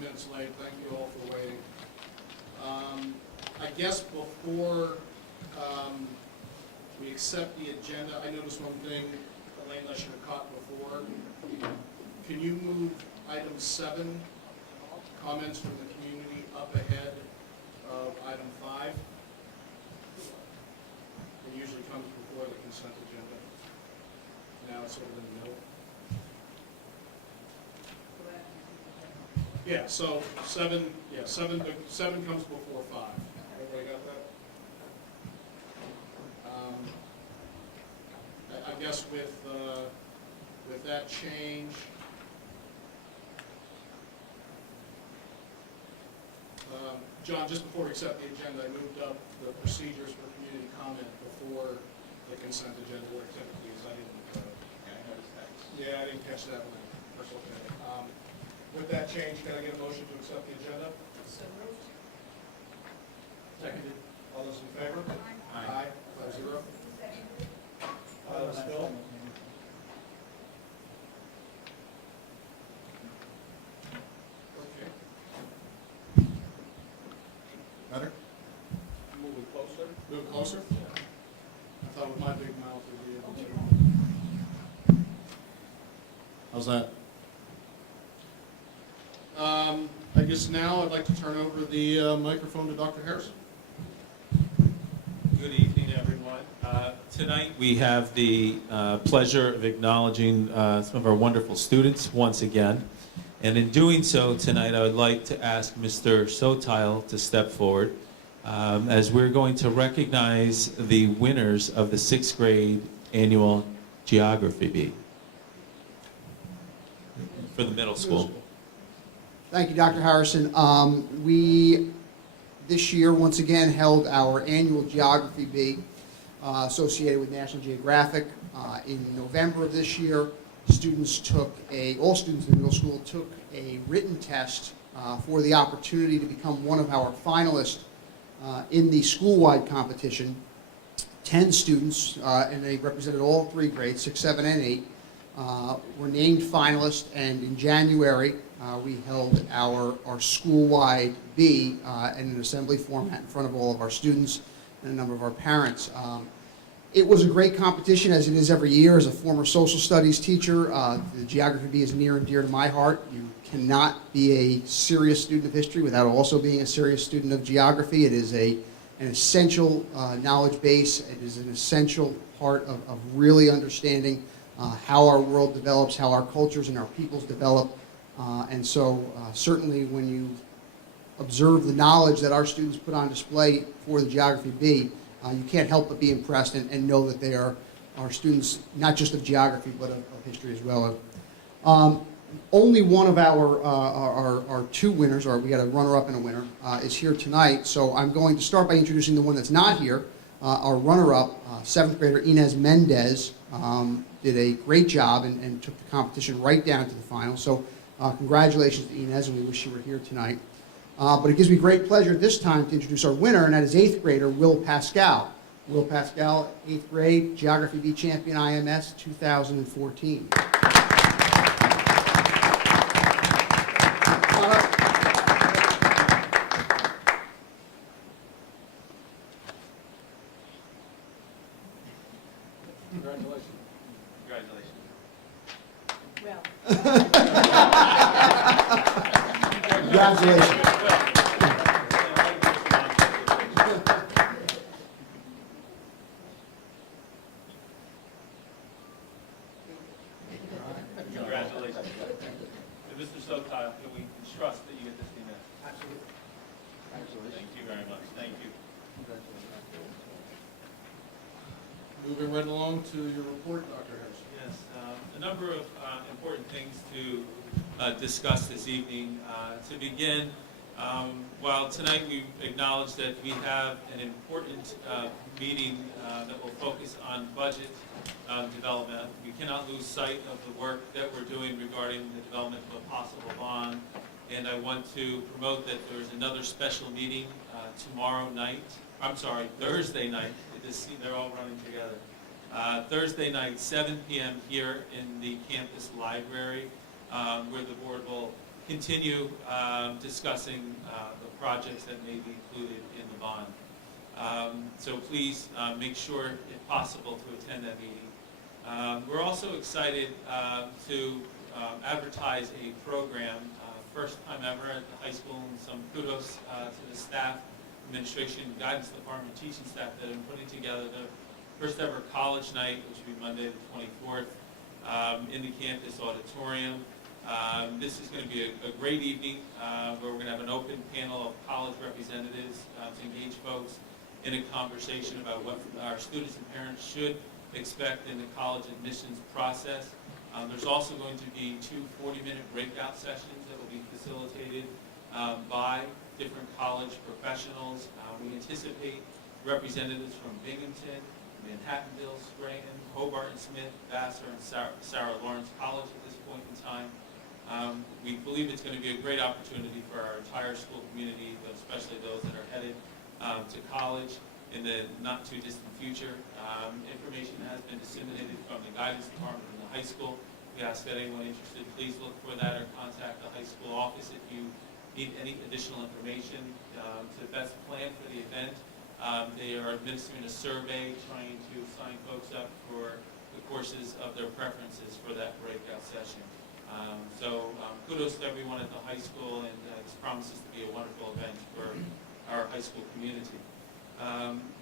minutes late. Thank you all for waiting. I guess before we accept the agenda, I noticed one thing, Elaine, I should have caught before. Can you move item 7, comments from the community, up ahead of item 5? It usually comes before the consent agenda. Now it's sort of in the middle. Yeah, so 7 comes before 5. Everybody got that? I guess with that change, John, just before we accept the agenda, I moved up the procedures for community comment before the consent agenda where it typically is. I noticed that. Yeah, I didn't catch that one. That's okay. With that change, can I get a motion to accept the agenda? So moved. Seconded. All those in favor? Aye. 5-0. Phil? Okay. Better? Move it closer. Move it closer? Yeah. I thought with my big mouth would be able to. How's that? I guess now I'd like to turn over the microphone to Dr. Harrison. Good evening, everyone. Tonight we have the pleasure of acknowledging some of our wonderful students once again. And in doing so tonight, I would like to ask Mr. Sotile to step forward as we're going to recognize the winners of the 6th grade annual Geography Bee for the middle school. Thank you, Dr. Harrison. We, this year, once again, held our annual Geography Bee associated with National Geographic. In November of this year, all students in the middle school took a written test for the opportunity to become one of our finalists in the school-wide competition. 10 students, and they represented all 3 grades, 6, 7, and 8, were named finalists, and in January, we held our school-wide bee in an assembly format in front of all of our students and a number of our parents. It was a great competition, as it is every year. As a former social studies teacher, the Geography Bee is near and dear to my heart. You cannot be a serious student of history without also being a serious student of geography. It is an essential knowledge base. It is an essential part of really understanding how our world develops, how our cultures and our peoples develop. And so certainly when you observe the knowledge that our students put on display for the Geography Bee, you can't help but be impressed and know that they are students not just of geography but of history as well. Only one of our 2 winners, or we got a runner-up and a winner, is here tonight. So I'm going to start by introducing the one that's not here. Our runner-up, 7th grader Inez Mendez, did a great job and took the competition right down to the final. So congratulations to Inez, and we wish you were here tonight. But it gives me great pleasure this time to introduce our winner, and that is 8th grader Will Pascal. Will Pascal, 8th grade, Geography Bee champion IMS 2014. Congratulations. Congratulations. Well. Congratulations. Congratulations. And Mr. Sotile, can we trust that you get this thing now? Absolutely. Thank you very much. Thank you. Moving right along to your report, Dr. Harrison. Yes, a number of important things to discuss this evening. To begin, while tonight we acknowledge that we have an important meeting that will focus on budget development, we cannot lose sight of the work that we're doing regarding the development of a possible bond. And I want to promote that there's another special meeting Thursday night. They're all running together. Thursday night, 7 p.m. here in the campus library, where the board will continue discussing the projects that may be included in the bond. So please make sure, if possible, to attend that meeting. We're also excited to advertise a program, first time ever at the high school, and some kudos to the staff, administration, guidance department, teaching staff that have been putting together the first ever college night, which will be Monday the 24th, in the campus auditorium. This is going to be a great evening where we're going to have an open panel of college representatives to engage folks in a conversation about what our students and parents should expect in the college admissions process. There's also going to be 2 40-minute breakout sessions that will be facilitated by different college professionals. We anticipate representatives from Binghamton, Manhattanville, Scranton, Hobart and Smith, Vassar, and Sarah Lawrence College at this point in time. We believe it's going to be a great opportunity for our entire school community, but especially those that are headed to college in the not too distant future. Information has been disseminated from the guidance department in the high school. We ask that anyone interested, please look for that or contact the high school office if you need any additional information to best plan for the event. They are administering a survey trying to sign folks up for the courses of their preferences for that breakout session. So kudos to everyone at the high school, and this promises to be a wonderful event for our high school community.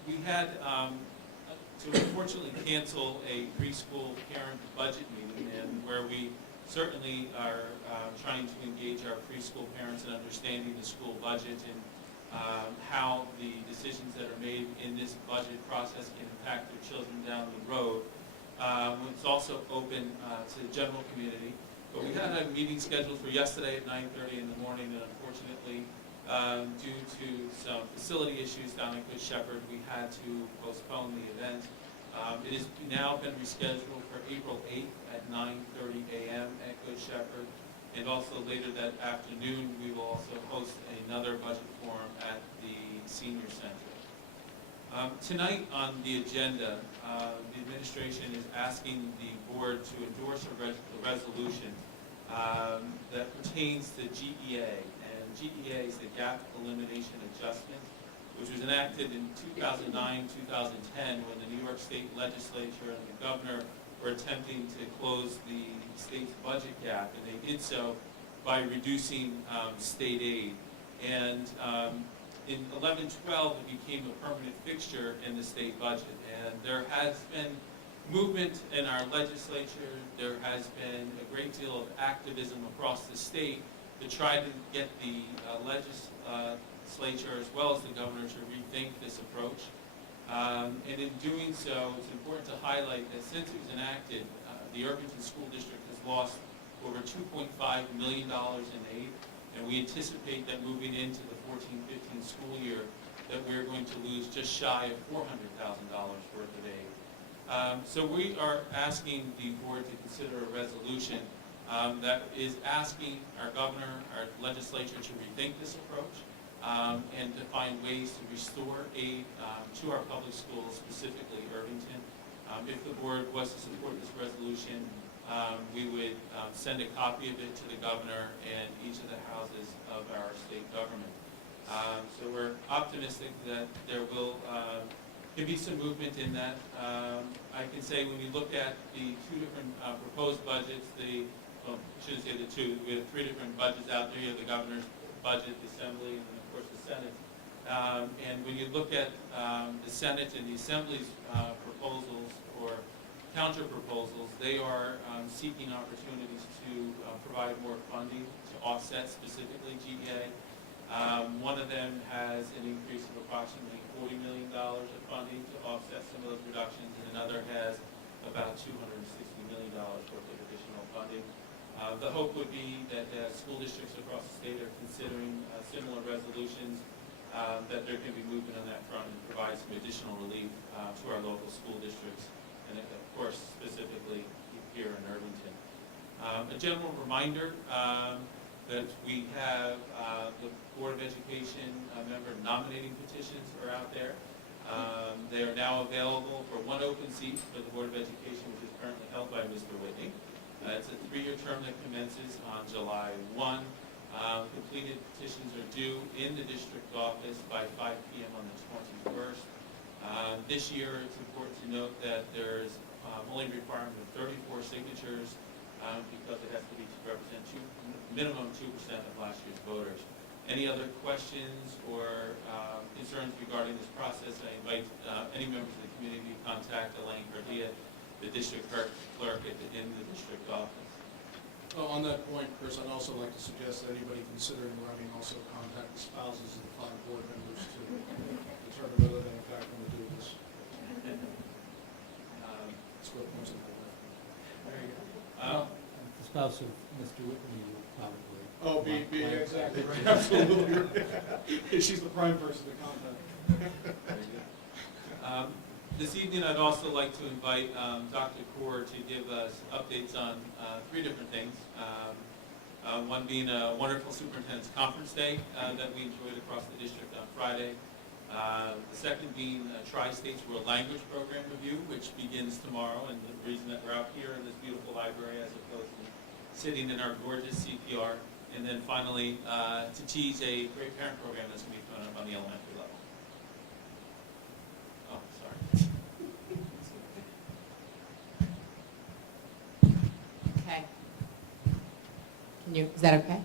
We had to unfortunately cancel a preschool parent budget meeting, and where we certainly are trying to engage our preschool parents in understanding the school budget and how the decisions that are made in this budget process can impact their children down the road. It's also open to the general community. But we had a meeting scheduled for yesterday at 9:30 in the morning, and unfortunately, due to some facility issues down at Good Shepherd, we had to postpone the event. It has now been rescheduled for April 8th at 9:30 a.m. at Good Shepherd. And also later that afternoon, we will also host another budget forum at the Senior Center. Tonight on the agenda, the administration is asking the board to endorse a resolution that pertains to GEA. And GEA is the Gap Elimination Adjustment, which was enacted in 2009-2010 when the New York State Legislature and the governor were attempting to close the state's budget gap, and they did so by reducing state aid. And in 11-12, it became a permanent fixture in the state budget. And there has been movement in our legislature. There has been a great deal of activism across the state to try to get the legislature as well as the governor to rethink this approach. And in doing so, it's important to highlight that since it was enacted, the Irvington School District has lost over $2.5 million in aid, and we anticipate that moving into the 14-15 school year that we're going to lose just shy of $400,000 worth of aid. So we are asking the board to consider a resolution that is asking our governor, our legislature to rethink this approach and to find ways to restore aid to our public schools, specifically Irvington. If the board was to support this resolution, we would send a copy of it to the governor and each of the houses of our state government. So we're optimistic that there can be some movement in that. I can say when you look at the 2 different proposed budgets, I shouldn't say the 2, we have 3 different budgets out there. You have the governor's budget, the assembly, and then of course the Senate. And when you look at the Senate and the Assembly's proposals or counter proposals, they are seeking opportunities to provide more funding to offset specifically GEA. One of them has an increase of approximately $40 million of funding to offset some of those reductions, and another has about $260 million worth of additional funding. The hope would be that school districts across the state are considering similar resolutions, that there can be movement on that front and provide some additional relief to our local school districts, and of course specifically here in Irvington. A general reminder that we have the Board of Education member nominating petitions are out there. They are now available for 1 open seat for the Board of Education, which is currently held by Mr. Whitney. It's a 3-year term that commences on July 1. Completed petitions are due in the district office by 5 p.m. on the 21st. This year, it's important to note that there's only a requirement of 34 signatures because it has to be to represent minimum 2% of last year's voters. Any other questions or concerns regarding this process? I invite any members of the community to contact Elaine Garcia, the district clerk in the district office. On that point, Chris, I'd also like to suggest that anybody considering running also contact the spouses of the 5 board members to determine whether they in fact want to do this. Split points of the board. There you go. The spouse of Mr. Whitney will probably. Oh, be exactly right, absolutely right. She's the prime person to contact. This evening, I'd also like to invite Dr. Kaur to give us updates on 3 different things. One being a wonderful superintendent's conference day that we enjoyed across the district on Friday. The second being a Tri-States World Language Program review, which begins tomorrow, and the reason that we're out here in this beautiful library as opposed to sitting in our gorgeous CPR. And then finally, to tease a great parent program that's going to be thrown up on the elementary level. Oh, sorry. Okay. Is that okay?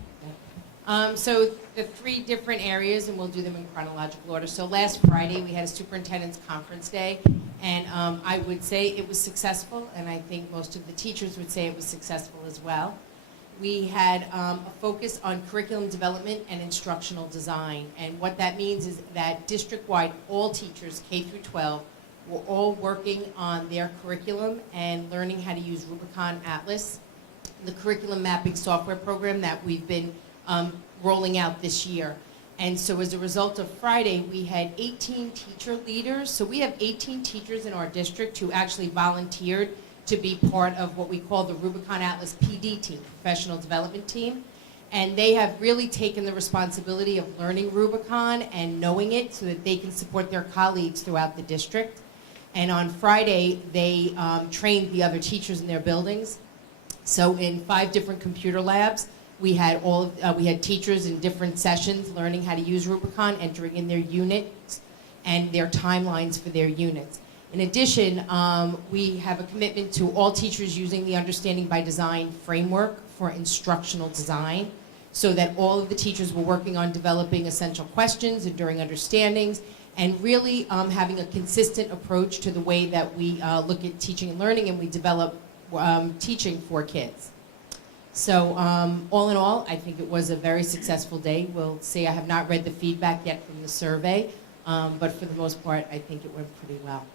So the 3 different areas, and we'll do them in chronological order. So last Friday, we had a superintendent's conference day, and I would say it was successful, and I think most of the teachers would say it was successful as well. We had a focus on curriculum development and instructional design, and what that means is that district-wide, all teachers, K through 12, were all working on their curriculum and learning how to use Rubicon Atlas, the curriculum mapping software program that we've been rolling out this year. And so as a result of Friday, we had 18 teacher leaders. So we have 18 teachers in our district who actually volunteered to be part of what we call the Rubicon Atlas PD team, professional development team. And they have really taken the responsibility of learning Rubicon and knowing it so that they can support their colleagues throughout the district. And on Friday, they trained the other teachers in their buildings. So in 5 different computer labs, we had we had teachers in different sessions learning how to use Rubicon, entering in their units and their timelines for their units. In addition, we have a commitment to all teachers using the Understanding by Design framework for instructional design, so that all of the teachers were working on developing essential questions, enduring understandings, and really having a consistent approach to the way that we look at teaching and learning, and we develop teaching for kids. So all in all, I think it was a very successful day. We'll see. I have not read the feedback yet from the survey, but for the most part, I think it went pretty well.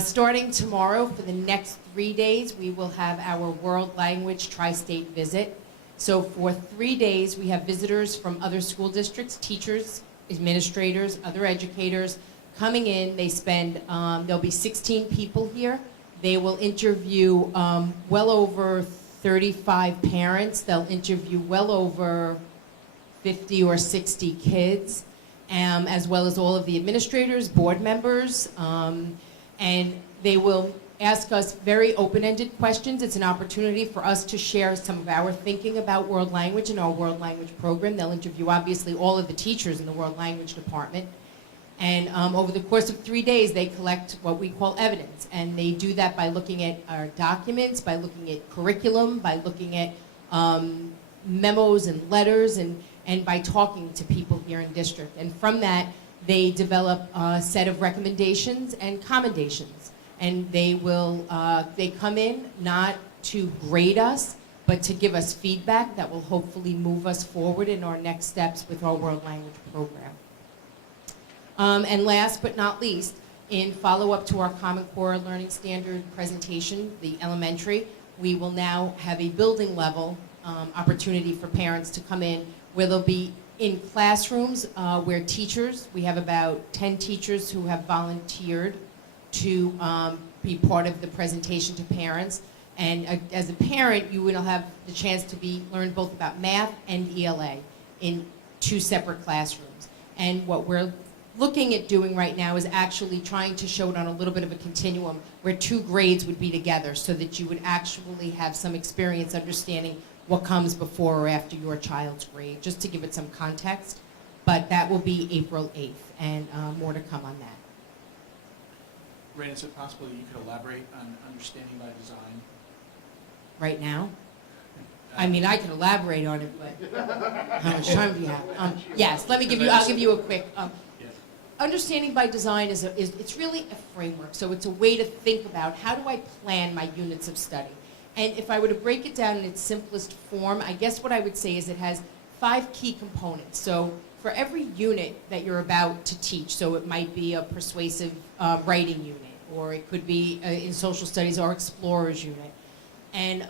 Starting tomorrow, for the next 3 days, we will have our World Language Tri-State visit. So for 3 days, we have visitors from other school districts, teachers, administrators, other educators coming in. They spend, there'll be 16 people here. They will interview well over 35 parents. They'll interview well over 50 or 60 kids, as well as all of the administrators, board members, and they will ask us very open-ended questions. It's an opportunity for us to share some of our thinking about world language and our world language program. They'll interview, obviously, all of the teachers in the world language department. And over the course of 3 days, they collect what we call evidence. And they do that by looking at our documents, by looking at curriculum, by looking at memos and letters, and by talking to people here in district. And from that, they develop a set of recommendations and commendations. And they will, they come in not to grade us, but to give us feedback that will hopefully move us forward in our next steps with our world language program. And last but not least, in follow-up to our Common Core Learning Standard presentation, the elementary, we will now have a building level opportunity for parents to come in, where they'll be in classrooms where teachers, we have about 10 teachers who have volunteered to be part of the presentation to parents. And as a parent, you will have the chance to learn both about math and ELA in 2 separate classrooms. And what we're looking at doing right now is actually trying to show it on a little bit of a continuum where 2 grades would be together, so that you would actually have some experience understanding what comes before or after your child's grade, just to give it some context. But that will be April 8th, and more to come on that. Ray, is it possible that you could elaborate on understanding by design? Right now? I mean, I could elaborate on it, but how much time do you have? Yes, I'll give you a quick. Yes. Understanding by design it's really a framework. So it's a way to think about how do I plan my units of study. And if I were to break it down in its simplest form, I guess what I would say is it has 5 key components. So for every unit that you're about to teach, so it might be a persuasive writing unit, or it could be in social studies our explorers unit. And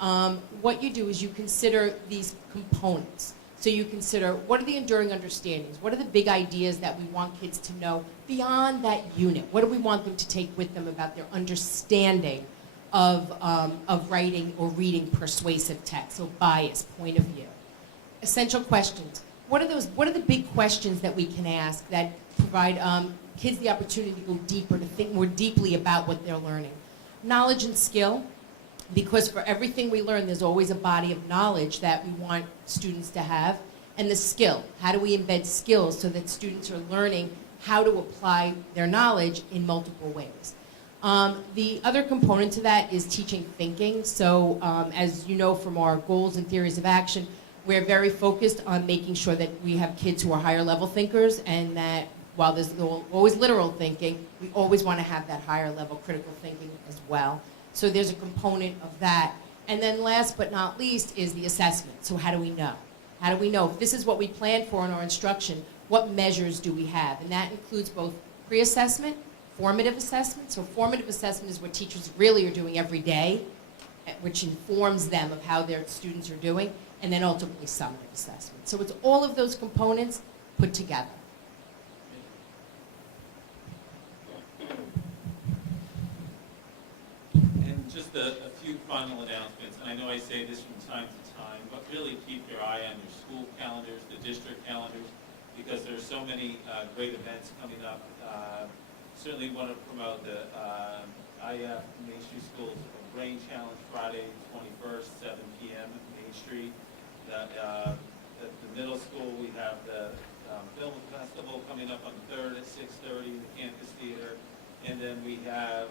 what you do is you consider these components. So you consider, what are the enduring understandings? What are the big ideas that we want kids to know beyond that unit? What do we want them to take with them about their understanding of writing or reading persuasive text? So bias, point of view. Essential questions. What are the big questions that we can ask that provide kids the opportunity to go deeper, to think more deeply about what they're learning? Knowledge and skill. Because for everything we learn, there's always a body of knowledge that we want students to have. And the skill. How do we embed skills so that students are learning how to apply their knowledge in multiple ways? The other component to that is teaching thinking. So as you know from our goals and theories of action, we're very focused on making sure that we have kids who are higher level thinkers, and that while there's always literal thinking, we always want to have that higher level critical thinking as well. So there's a component of that. And then last but not least is the assessment. So how do we know? How do we know? If this is what we plan for in our instruction, what measures do we have? And that includes both pre-assessment, formative assessment. So formative assessment is what teachers really are doing every day, which informs them of how their students are doing, and then ultimately summative assessment. So it's all of those components put together. And just a few final announcements, and I know I say this from time to time, but really keep your eye on your school calendars, the district calendars, because there are so many great events coming up. Certainly want to promote the IF Main Street Schools Brain Challenge Friday, 21st, 7 p.m. at Main Street. At the middle school, we have the film festival coming up on the 3rd at 6:30 in the campus theater. And then we have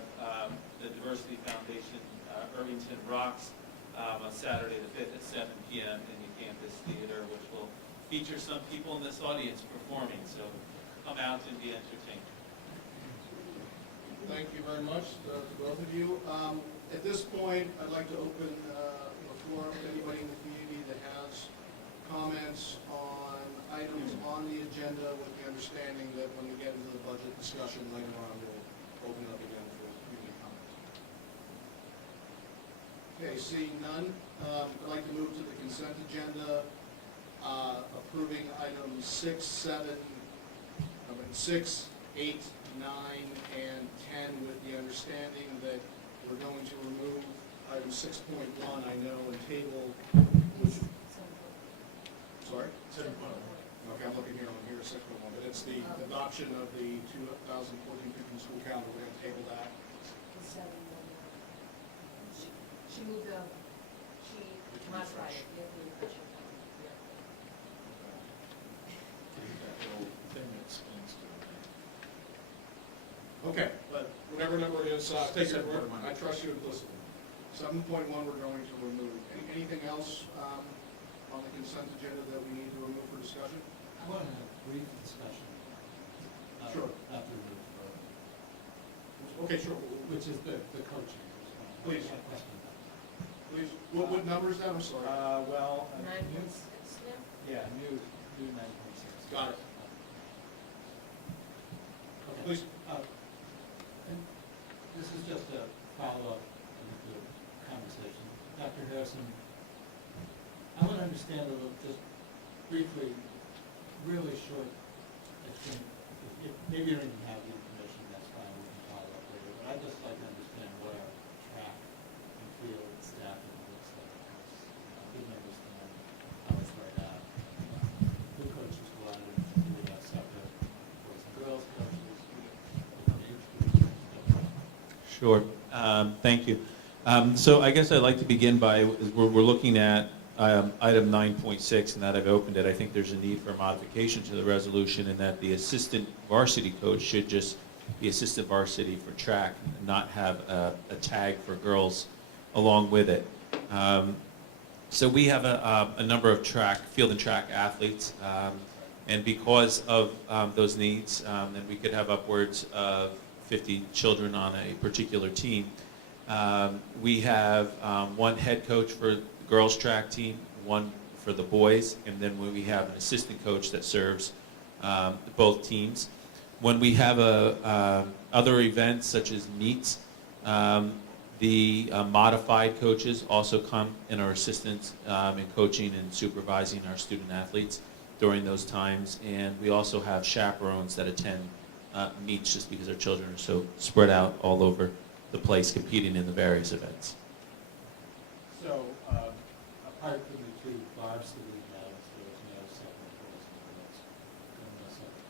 the Diversity Foundation Irvington Rocks on Saturday the 5th at 7 p.m. in the campus theater, which will feature some people in this audience performing. So come out and be entertained. Thank you very much to both of you. At this point, I'd like to open the floor up to anybody in the community that has comments on items on the agenda, with the understanding that when we get into the budget discussion later on, we'll open up again for community comments. Okay, seeing none, I'd like to move to the consent agenda, approving items 6, 7, 6, 8, 9, and 10, with the understanding that we're going to remove item 6.1, I know, and table, which, sorry? 7.1. Okay, I'm looking here on here, 6.1, but it's the adoption of the 2014-15 school calendar. We're going to table that. She moved up, she modified it. You have to refresh your time. Okay, but whatever number it is, take it. I trust you implicitly. 7.1 we're going to remove. Anything else on the consent agenda that we need to remove for discussion? I want to have a brief discussion. Sure. After the, Okay, sure. which is the coaching. Please. I have a question. Please, what number is that? I'm sorry. 9.6 now? Yeah, new 9.6. Got it. Okay. Please. And this is just a follow-up to the conversation. Dr. Harrison, I want to understand a little, just briefly, really short, I think, if maybe you don't even have the information, that's fine, we can follow up later, but I'd just like to understand what our track and field staffing looks like. I didn't understand how it's laid out. Who coaches what, and do we have separate boys and girls coaches, different age groups? Sure. Thank you. So I guess I'd like to begin by, we're looking at item 9.6, and that I've opened it, I think there's a need for a modification to the resolution in that the assistant varsity coach should just be assistant varsity for track, and not have a tag for girls along with it. So we have a number of field and track athletes, and because of those needs, and we could have upwards of 50 children on a particular team. We have one head coach for the girls track team, one for the boys, and then we have an assistant coach that serves both teams. When we have other events such as meets, the modified coaches also come and are assistants in coaching and supervising our student athletes during those times. And we also have chaperones that attend meets just because our children are so spread out all over the place competing in the various events. So, apart from the two varsity events, there's no separate boys and girls? No separate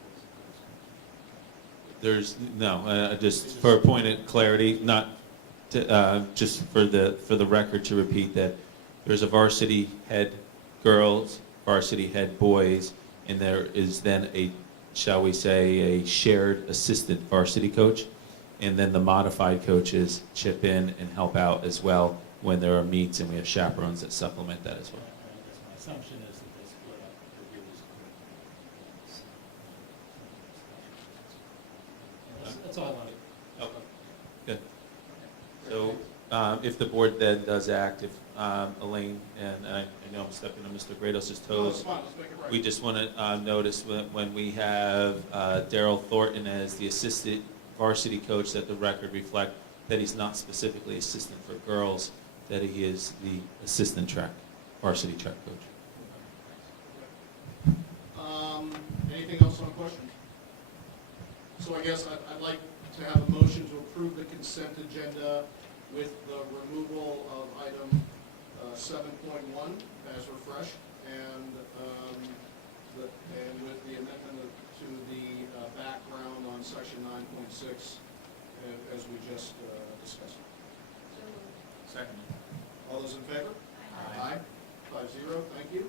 boys and girls? Just for a point of clarity, not to, just for the record to repeat that there's a varsity head girls, varsity head boys, and there is then a, shall we say, a shared assistant varsity coach, and then the modified coaches chip in and help out as well when there are meets, and we have chaperones that supplement that as well. I guess my assumption is that they split up the duties accordingly. That's all I wanted. Okay, good. So if the board then does act, if Elaine, and I know I'm stepping on Mr. Grados's No, it's toes, fine, let's make it right. we just want to notice when we have Daryl Thornton as the assistant varsity coach, that the record reflect that he's not specifically assistant for girls, that he is the assistant varsity track coach. Anything else on question? So I guess I'd like to have a motion to approve the consent agenda with the removal of item 7.1 as refreshed, and with the amendment to the background on section 9.6 as we just discussed. Second. All those in favor? Aye. 5-0, thank you.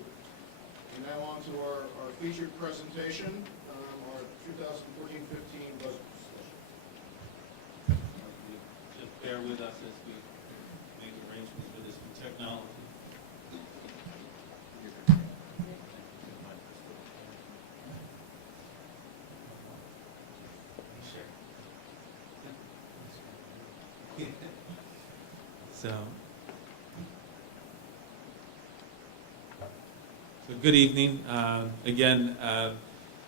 And now on to our featured presentation, our 2014-15 budget discussion. Just bear with us as we make arrangements for this new technology. So good evening. Again,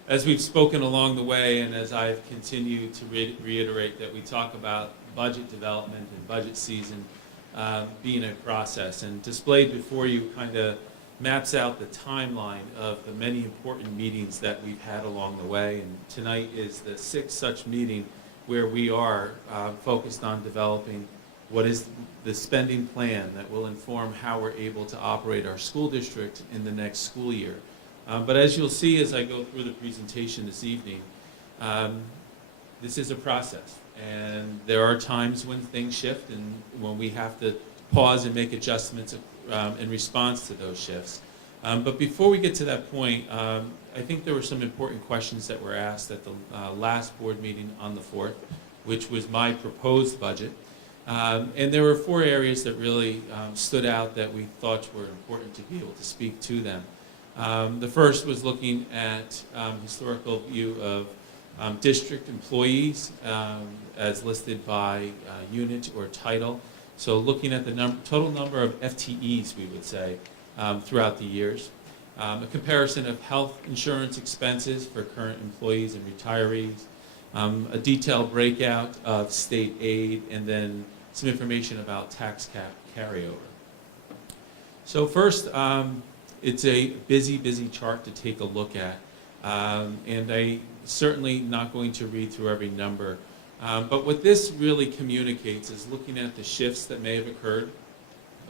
as we've spoken along the way, and as I've continued to reiterate that we talk about budget development and budget season being a process, and displayed before you kind of maps out the timeline of the many important meetings that we've had along the way. And tonight is the 6th such meeting where we are focused on developing what is the spending plan that will inform how we're able to operate our school district in the next school year. But as you'll see as I go through the presentation this evening, this is a process. And there are times when things shift and when we have to pause and make adjustments in response to those shifts. But before we get to that point, I think there were some important questions that were asked at the last board meeting on the 4th, which was my proposed budget. And there were 4 areas that really stood out that we thought were important to be able to speak to them. The first was looking at historical view of district employees as listed by unit or title. So looking at the total number of FTEs, we would say, throughout the years. A comparison of health insurance expenses for current employees and retirees. A detailed breakout of state aid, and then some information about tax cap carryover. So first, it's a busy chart to take a look at. And I'm certainly not going to read through every number. But what this really communicates is looking at the shifts that may have occurred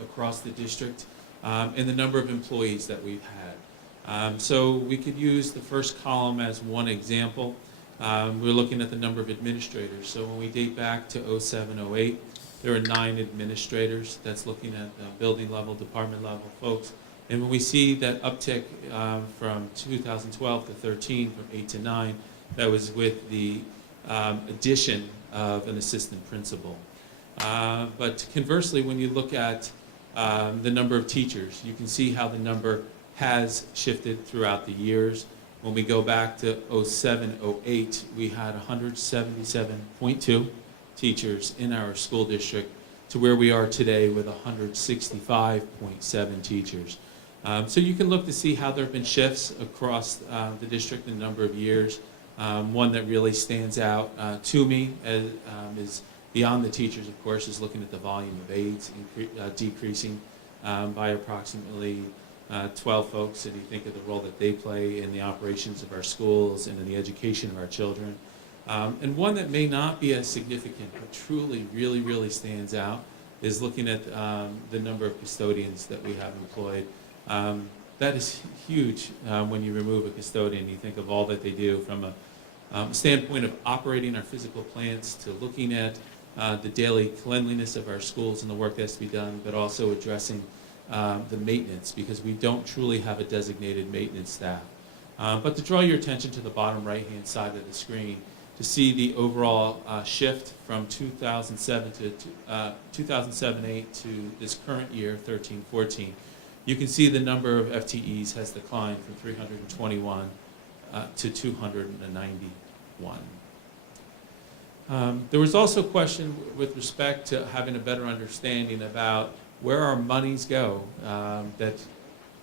across the district and the number of employees that we've had. So we could use the first column as one example. We're looking at the number of administrators. So when we date back to 07, 08, there are 9 administrators. That's looking at building level, department level folks. And when we see that uptick from 2012 to 13, from 8 to 9, that was with the addition of an assistant principal. But conversely, when you look at the number of teachers, you can see how the number has shifted throughout the years. When we go back to 07, 08, we had 177.2 teachers in our school district to where we are today with 165.7 teachers. So you can look to see how there have been shifts across the district in a number of years. One that really stands out to me is beyond the teachers, of course, is looking at the volume of aides decreasing by approximately 12 folks, and you think of the role that they play in the operations of our schools and in the education of our children. And one that may not be as significant, but truly, really stands out, is looking at the number of custodians that we have employed. That is huge when you remove a custodian. You think of all that they do from a standpoint of operating our physical plants to looking at the daily cleanliness of our schools and the work that has to be done, but also addressing the maintenance, because we don't truly have a designated maintenance staff. But to draw your attention to the bottom right-hand side of the screen, to see the overall shift from 2007-8 to this current year, 13-14, you can see the number of FTEs has declined from 321 to 291. There was also a question with respect to having a better understanding about where our monies go that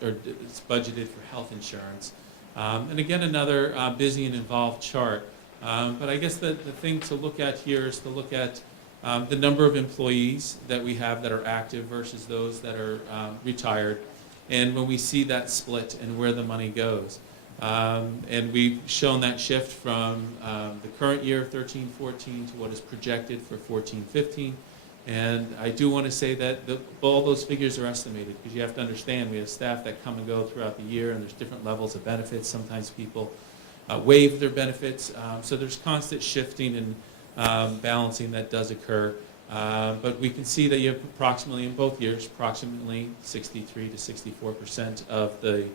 is budgeted for health insurance. And again, another busy and involved chart. But I guess the thing to look at here is to look at the number of employees that we have that are active versus those that are retired. And when we see that split and where the money goes. And we've shown that shift from the current year, 13-14, to what is projected for 14-15. And I do want to say that all those figures are estimated, because you have to understand we have staff that come and go throughout the year, and there's different levels of benefits. Sometimes people waive their benefits. So there's constant shifting and balancing that does occur. But we can see that you have approximately, in both years, approximately 63 to 64% of the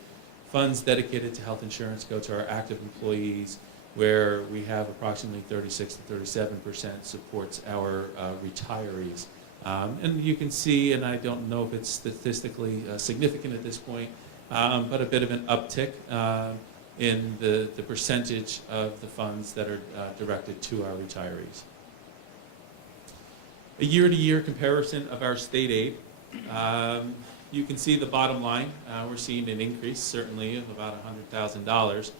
funds dedicated to health insurance go to our active employees, where we have approximately 36 to 37% supports our retirees. And you can see, and I don't know if it's statistically significant at this point, but a bit of an uptick in the percentage of the funds that are directed to our retirees. A year-to-year comparison of our state aid. You can see the bottom line. We're seeing an increase, certainly, of about $100,000.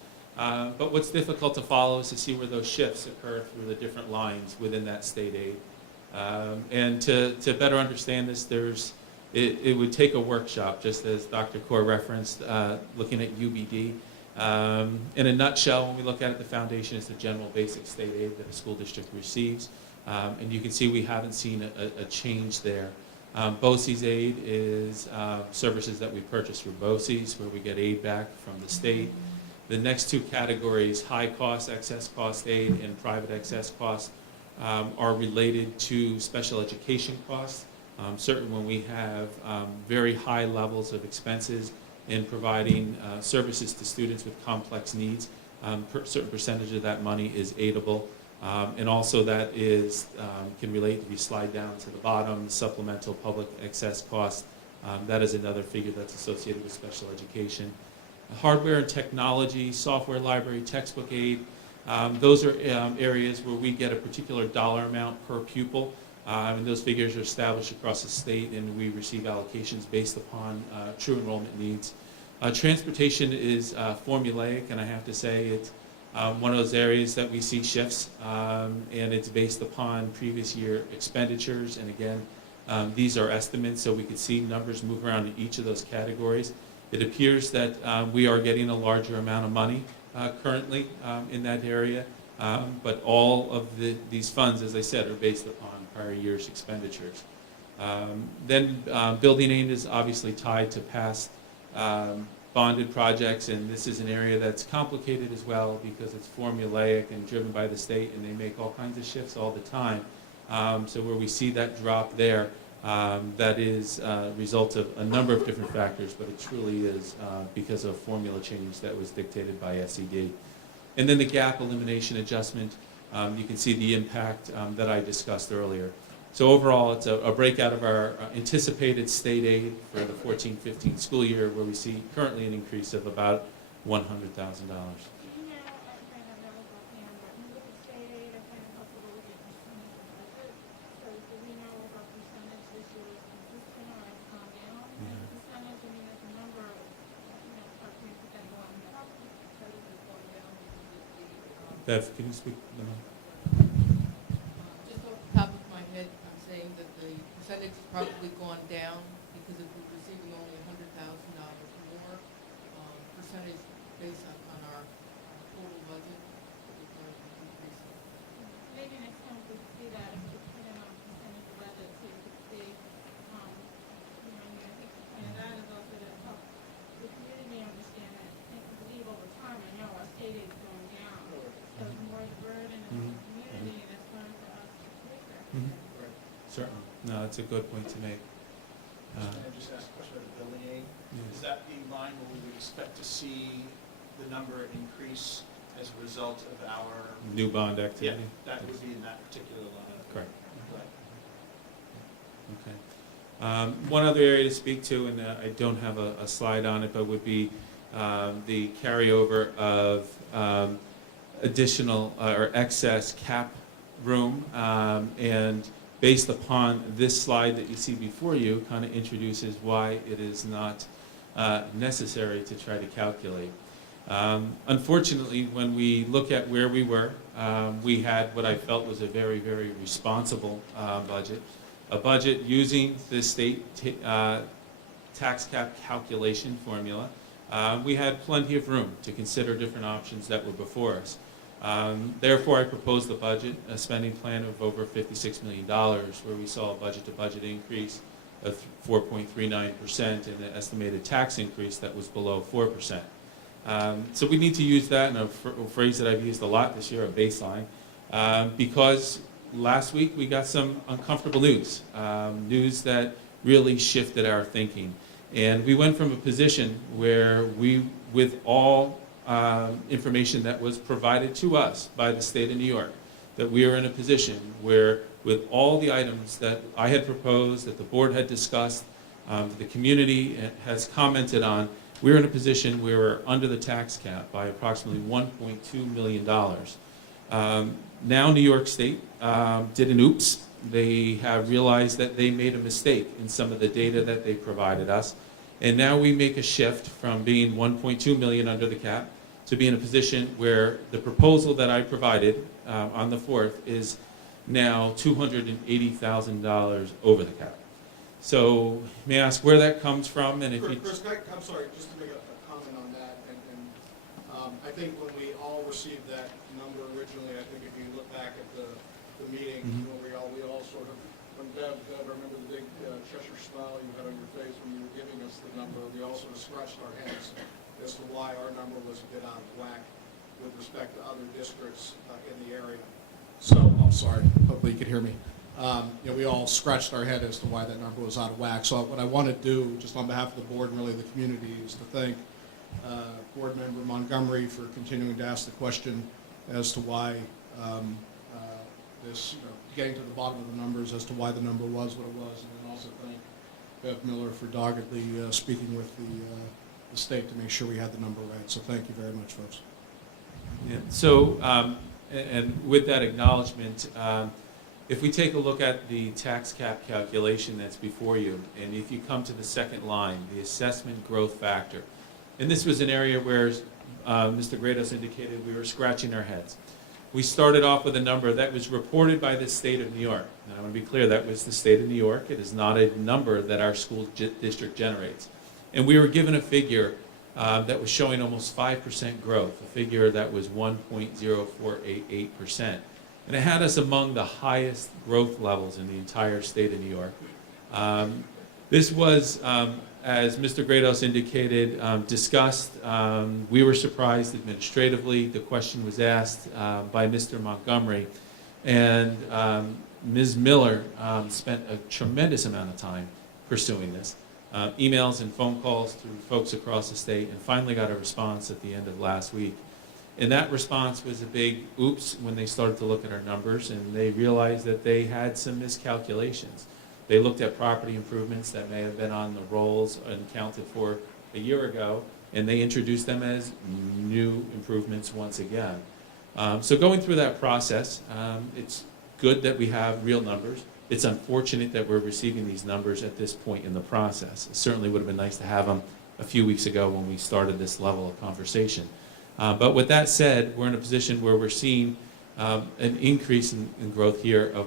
But what's difficult to follow is to see where those shifts occur through the different lines within that state aid. And to better understand this, it would take a workshop, just as Dr. Kaur referenced, looking at UBD. In a nutshell, when we look at it, the foundation is the general basic state aid that a school district receives. And you can see we haven't seen a change there. BOCES aid is services that we purchase through BOCES, where we get aid back from the state. The next two categories, high cost, excess cost aid, and private excess cost, are related to special education costs. Certainly when we have very high levels of expenses in providing services to students with complex needs, certain percentage of that money is aidable. And also that is can relate, if you slide down to the bottom, supplemental public excess cost. That is another figure that's associated with special education. Hardware and technology, software library, textbook aid, those are areas where we get a particular dollar amount per pupil. And those figures are established across the state, and we receive allocations based upon true enrollment needs. Transportation is formulaic, and I have to say it's one of those areas that we see shifts, and it's based upon previous year expenditures. And again, these are estimates, so we could see numbers move around in each of those categories. It appears that we are getting a larger amount of money currently in that area, but all of these funds, as I said, are based upon prior year's expenditures. Then building aid is obviously tied to past bonded projects, and this is an area that's complicated as well because it's formulaic and driven by the state, and they make all kinds of shifts all the time. So where we see that drop there, That is a result of a number of different factors, but it truly is because of formula change that was dictated by SED. And then the gap elimination adjustment, you can see the impact that I discussed earlier. So overall, it's a breakout of our anticipated state aid for the 14-15 school year, where we see currently an increase of about $100,000. Do you know, I know that was offhand, but when you look at state aid, I kind of comfortable with your percentage of budget. So do we know if our percentage this year is consistent or has gone down? And the percentage, I mean, as a number, start to put that going up. Percentage has gone down because of the, Bev, can you speak to the mic? Just off the top of my head, I'm saying that the percentage has probably gone down because if we're receiving only $100,000 more, percentage based on our total budget is going to be increasing. maybe next time we could see that, if we put in on percentage of budget, so you could see, I mean, I think the point of that is also to help the community understand that, I believe over time, I know our state aid is going down. So the more the burden on the community, and it's fun for us to take that. Right. Certainly. No, that's a good point to make. Can I just ask a question about the building aid? Is that in line where we would expect to see the number increase as a result of our? New bond Yeah, activity? that would be in that particular line. Correct. Right. Okay. One other area to speak to, and I don't have a slide on it, but would be the carryover of additional or excess cap room. And based upon this slide that you see before you, kind of introduces why it is not necessary to try to calculate. Unfortunately, when we look at where we were, we had what I felt was a very, very responsible budget. A budget using the state tax cap calculation formula. We had plenty of room to consider different options that were before us. Therefore, I proposed a spending plan of over $56 million, where we saw a budget-to-budget increase of 4.39% and an estimated tax increase that was below 4%. So we need to use that, and a phrase that I've used a lot this year, a baseline, because last week we got some uncomfortable news, news that really shifted our thinking. And we went from a position where we, with all information that was provided to us by the state of New York, that we are in a position where, with all the items that I had proposed, that the board had discussed, the community has commented on, we're in a position where we're under the tax cap by approximately $1.2 million. Now New York State did an oops. They have realized that they made a mistake in some of the data that they provided us. And now we make a shift from being 1.2 million under the cap to be in a position where the proposal that I provided on the 4th is now $280,000 over the cap. So may I ask where that comes from? And if you... Chris, I'm sorry, just to make a comment on that. I think when we all received that number originally, I think if you look back at the meeting, where we all sort of, when Bev, I remember the big Cheshire smile you had on your face when you were giving us the number, we all sort of scratched our heads as to why our number was a bit out of whack with respect to other districts in the area. So, I'm sorry, hopefully you could hear me. We all scratched our head as to why that number was out of whack. So what I want to do, just on behalf of the board and really the community, is to thank Board Member Montgomery for continuing to ask the question as to why getting to the bottom of the numbers as to why the number was what it was, and then also thank Bev Miller for doggedly speaking with the state to make sure we had the number right. So thank you very much, folks. Yeah. So, and with that acknowledgement, if we take a look at the tax cap calculation that's before you, and if you come to the second line, the assessment growth factor, and this was an area where Mr. Grados indicated we were scratching our heads. We started off with a number that was reported by the state of New York. Now, I want to be clear, that was the state of New York. It is not a number that our school district generates. And we were given a figure that was showing almost 5% growth, a figure that was 1.0488%. And it had us among the highest growth levels in the entire state of New York. This was, as Mr. Grados indicated, discussed. We were surprised administratively. The question was asked by Mr. Montgomery. And Ms. Miller spent a tremendous amount of time pursuing this, emails and phone calls through folks across the state, and finally got a response at the end of last week. And that response was a big oops when they started to look at our numbers, and they realized that they had some miscalculations. They looked at property improvements that may have been on the rolls and counted for a year ago, and they introduced them as new improvements once again. So going through that process, it's good that we have real numbers. It's unfortunate that we're receiving these numbers at this point in the process. It certainly would have been nice to have them a few weeks ago when we started this level of conversation. But with that said, we're in a position where we're seeing an increase in growth here of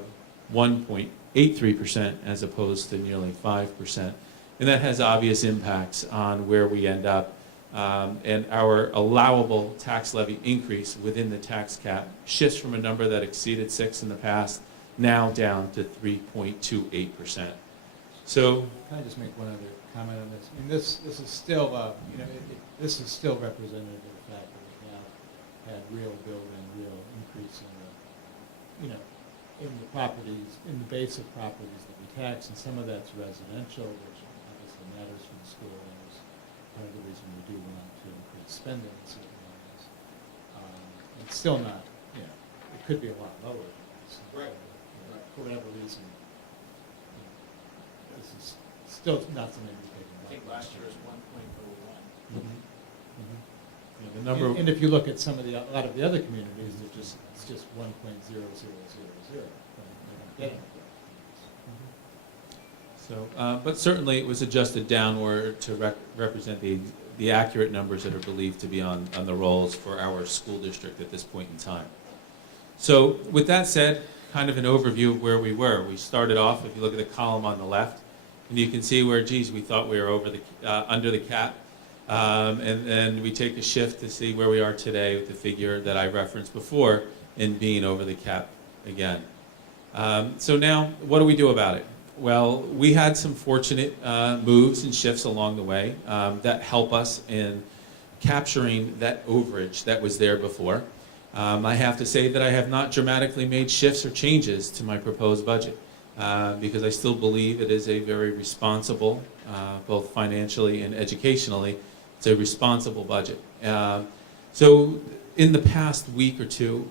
1.83% as opposed to nearly 5%. And that has obvious impacts on where we end up. And our allowable tax levy increase within the tax cap shifts from a number that exceeded 6 in the past, now down to 3.28%. So, Can I just make one other comment on this? I mean, this is still, this is still representative of the fact that we have had real building, real increase in the, in the properties, in the base of properties that we tax, and some of that's residential, which obviously matters for the school, and is part of the reason we do want to increase spending in certain areas. It's still not, it could be a lot lower than this. Right. For whatever reason, this is still not something we take. I think last year was 1.01. the number. And if you look at some of a lot of the other communities, it's just 1.0000. So, but certainly it was adjusted downward to represent the accurate numbers that are believed to be on the rolls for our school district at this point in time. So with that said, kind of an overview of where we were. We started off, if you look at the column on the left, and you can see where, geez, we thought we were under the cap. And then we take a shift to see where we are today with the figure that I referenced before in being over the cap again. So now, what do we do about it? Well, we had some fortunate moves and shifts along the way that help us in capturing that overage that was there before. I have to say that I have not dramatically made shifts or changes to my proposed budget because I still believe it is a very responsible, both financially and educationally, it's a responsible budget. So in the past week or two,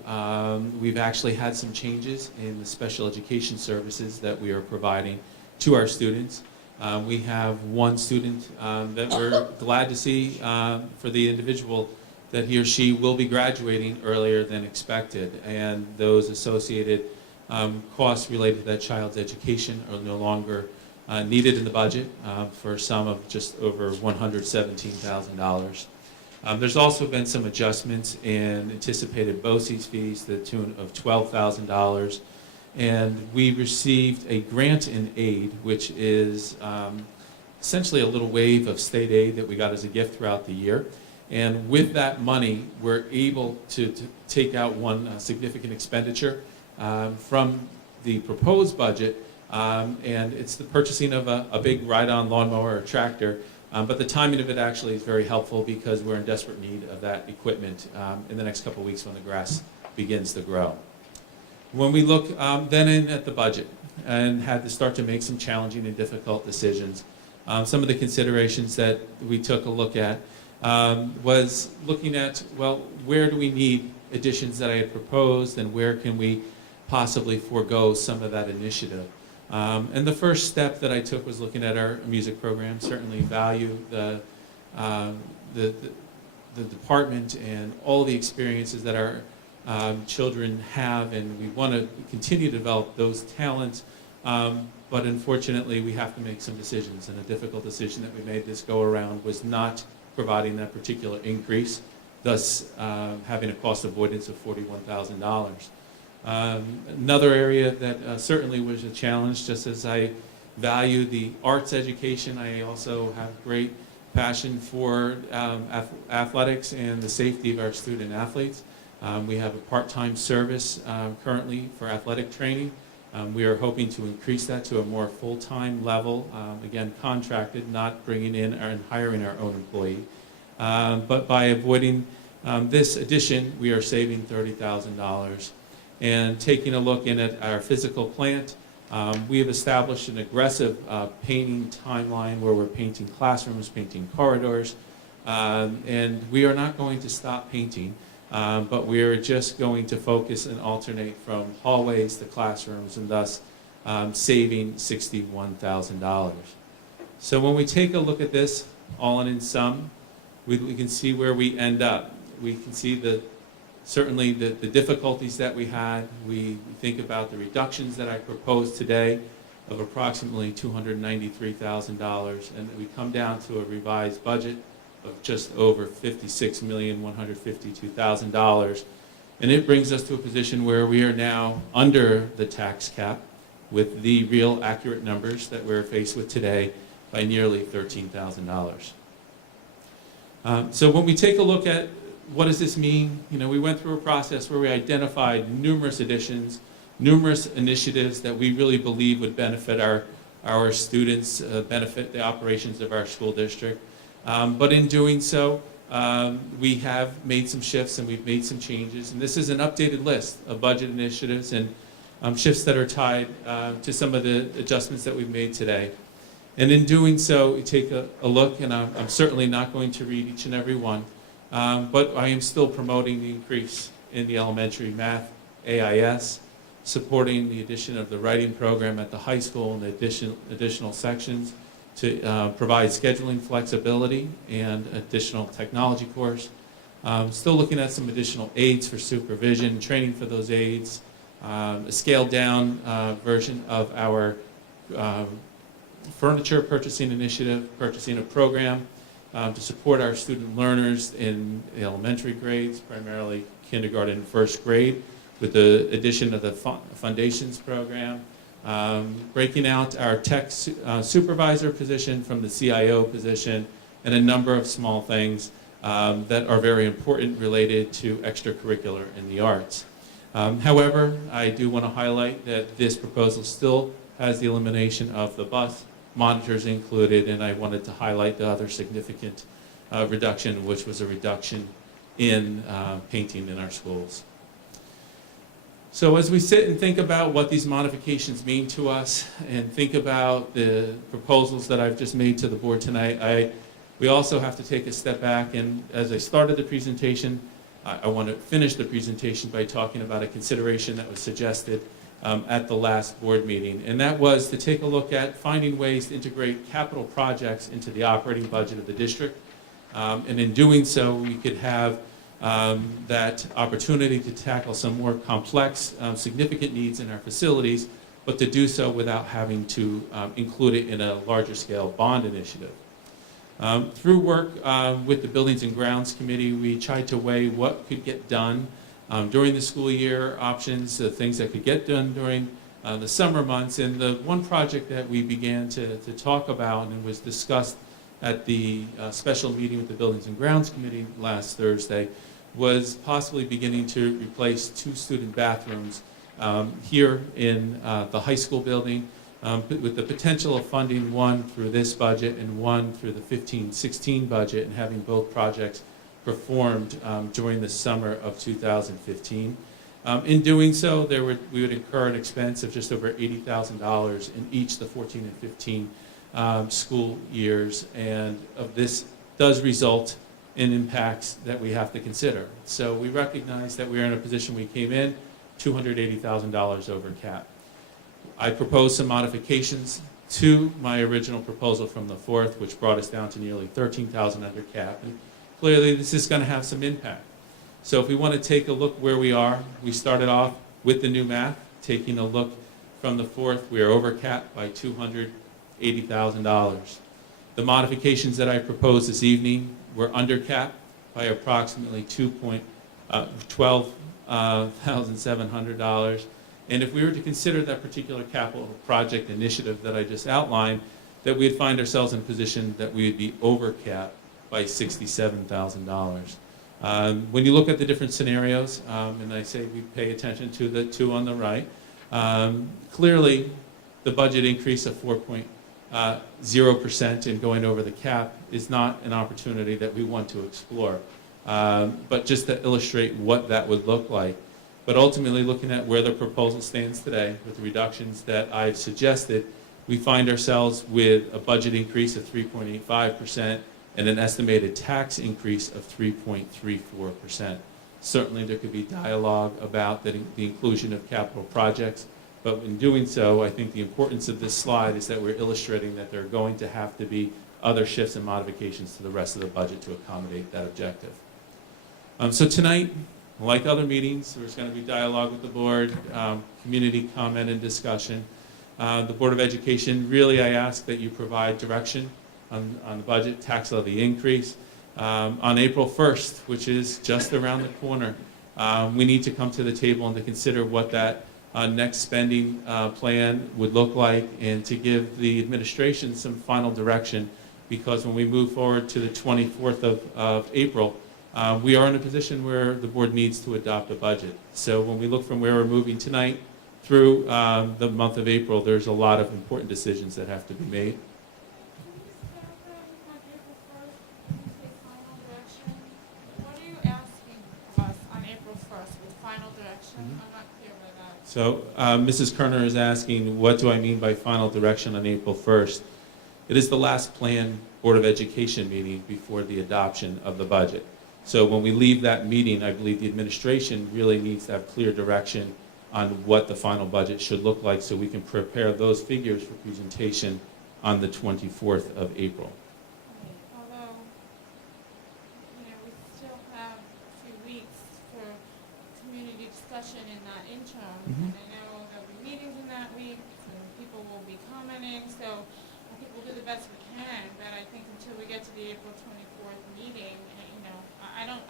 we've actually had some changes in the special education services that we are providing to our students. We have one student that we're glad to see for the individual that he or she will be graduating earlier than expected, and those associated costs related to that child's education are no longer needed in the budget for a sum of just over $117,000. There's also been some adjustments in anticipated BOCES fees to the tune of $12,000, and we received a grant in aid, which is essentially a little wave of state aid that we got as a gift throughout the year. And with that money, we're able to take out one significant expenditure from the proposed budget, and it's the purchasing of a big ride-on lawnmower or tractor. But the timing of it actually is very helpful because we're in desperate need of that equipment in the next couple of weeks when the grass begins to grow. When we look then in at the budget and had to start to make some challenging and difficult decisions, some of the considerations that we took a look at was looking at, well, where do we need additions that I had proposed and where can we possibly forego some of that initiative? And the first step that I took was looking at our music program. Certainly value the department and all the experiences that our children have, and we want to continue to develop those talents. But unfortunately, we have to make some decisions, and a difficult decision that we made this go around was not providing that particular increase, thus having a cost avoidance of $41,000. Another area that certainly was a challenge, just as I value the arts education, I also have great passion for athletics and the safety of our student athletes. We have a part-time service currently for athletic training. We are hoping to increase that to a more full-time level, again contracted, not bringing in and hiring our own employee. But by avoiding this addition, we are saving $30,000. and taking a look in at our physical plant. We have established an aggressive painting timeline where we're painting classrooms, painting corridors, and we are not going to stop painting, but we are just going to focus and alternate from hallways to classrooms, and thus saving $61,000. So when we take a look at this, all in sum, we can see where we end up. We can see certainly the difficulties that we had. We think about the reductions that I proposed today of approximately $293,000, and that we come down to a revised budget of just over $56,152,000. And it brings us to a position where we are now under the tax cap with the real accurate numbers that we're faced with today by nearly $13,000. So when we take a look at what does this mean, we went through a process where we identified numerous additions, numerous initiatives that we really believe would benefit our students, benefit the operations of our school district. But in doing so, we have made some shifts and we've made some changes. And this is an updated list of budget initiatives and shifts that are tied to some of the adjustments that we've made today. And in doing so, we take a look, and I'm certainly not going to read each and every one, but I am still promoting the increase in the elementary math AIS, supporting the addition of the writing program at the high school and additional sections to provide scheduling flexibility and additional technology course. Still looking at some additional aids for supervision, training for those aids, a scaled down version of our furniture purchasing initiative, purchasing a program to support our student learners in the elementary grades, primarily kindergarten and first grade, with the addition of the foundations program, breaking out our tech supervisor position from the CIO position, and a number of small things that are very important related to extracurricular in the arts. However, I do want to highlight that this proposal still has the elimination of the bus, monitors included, and I wanted to highlight the other significant reduction, which was a reduction in painting in our schools. So as we sit and think about what these modifications mean to us and think about the proposals that I've just made to the board tonight, we also have to take a step back, and as I started the presentation, I want to finish the presentation by talking about a consideration that was suggested at the last board meeting, and that was to take a look at finding ways to integrate capital projects into the operating budget of the district, and in doing so, we could have that opportunity to tackle some more complex, significant needs in our facilities, but to do so without having to include it in a larger scale bond initiative. Through work with the Buildings and Grounds Committee, we tried to weigh what could get done during the school year, options, things that could get done during the summer months. And the one project that we began to talk about and was discussed at the special meeting with the Buildings and Grounds Committee last Thursday was possibly beginning to replace 2 student bathrooms here in the high school building, with the potential of funding one through this budget and one through the 15-16 budget, and having both projects performed during the summer of 2015. In doing so, we would incur an expense of just over $80,000 in each the 14 and 15 school years, and this does result in impacts that we have to consider. So we recognize that we are in a position we came in $280,000 over cap. I proposed some modifications to my original proposal from the 4th, which brought us down to nearly $13,000 under cap. And clearly, this is going to have some impact. So if we want to take a look where we are, we started off with the new math, taking a look from the 4th, we are over cap by $280,000. The modifications that I proposed this evening were under cap by approximately $12,700. And if we were to consider that particular capital project initiative that I just outlined, that we'd find ourselves in a position that we would be over cap by $67,000. When you look at the different scenarios, and I say we pay attention to the 2 on the right, clearly the budget increase of 4.0% and going over the cap is not an opportunity that we want to explore. But just to illustrate what that would look like, But ultimately, looking at where the proposal stands today, with the reductions that I've suggested, we find ourselves with a budget increase of 3.85% and an estimated tax increase of 3.34%. Certainly, there could be dialogue about the inclusion of capital projects, but in doing so, I think the importance of this slide is that we're illustrating that there are going to have to be other shifts and modifications to the rest of the budget to accommodate that objective. So tonight, like other meetings, there's going to be dialogue with the board, community comment and discussion. The Board of Education, really I ask that you provide direction on the budget tax levy increase. On April 1st, which is just around the corner, we need to come to the table and to consider what that next spending plan would look like, and to give the administration some final direction, because when we move forward to the 24th of April, we are in a position where the board needs to adopt a budget. So when we look from where we're moving tonight through the month of April, there's a lot of important decisions that have to be made. Can you just clarify on April 1st, when you say final direction? What are you asking of us on April 1st with final direction? I'm not clear by that. So Mrs. Kerner is asking, what do I mean by final direction on April 1st? It is the last planned Board of Education meeting before the adoption of the budget. So when we leave that meeting, I believe the administration really needs to have clear direction on what the final budget should look like, so we can prepare those figures for presentation on the 24th of April. Right. Although, you know, we still have a few weeks for community discussion in that interim. And I know there'll be meetings in that week, and people will be commenting, so I think we'll do the best we can, but I think until we get to the April 24th meeting, you know,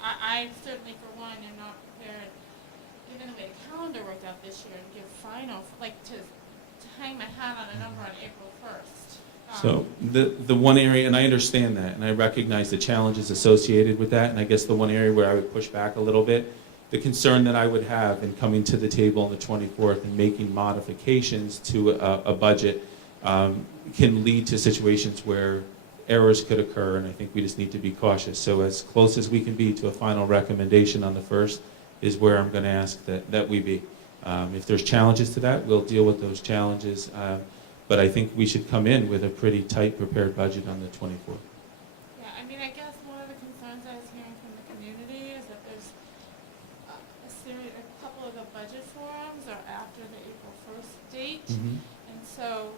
I certainly, for one, am not prepared, given the way the calendar worked out this year, to give final, like, to hang my hat on a number on April 1st. So the one area, and I understand that, and I recognize the challenges associated with that, and I guess the one area where I would push back a little bit, the concern that I would have in coming to the table on the 24th and making modifications to a budget can lead to situations where errors could occur, and I think we just need to be cautious. So as close as we can be to a final recommendation on the 1st is where I'm going to ask that we be. If there's challenges to that, we'll deal with those challenges. But I think we should come in with a pretty tight prepared budget on the 24th. Yeah, I mean, I guess one of the concerns I was hearing from the community is that there's a couple of the budget forums are after the April 1st date. And so,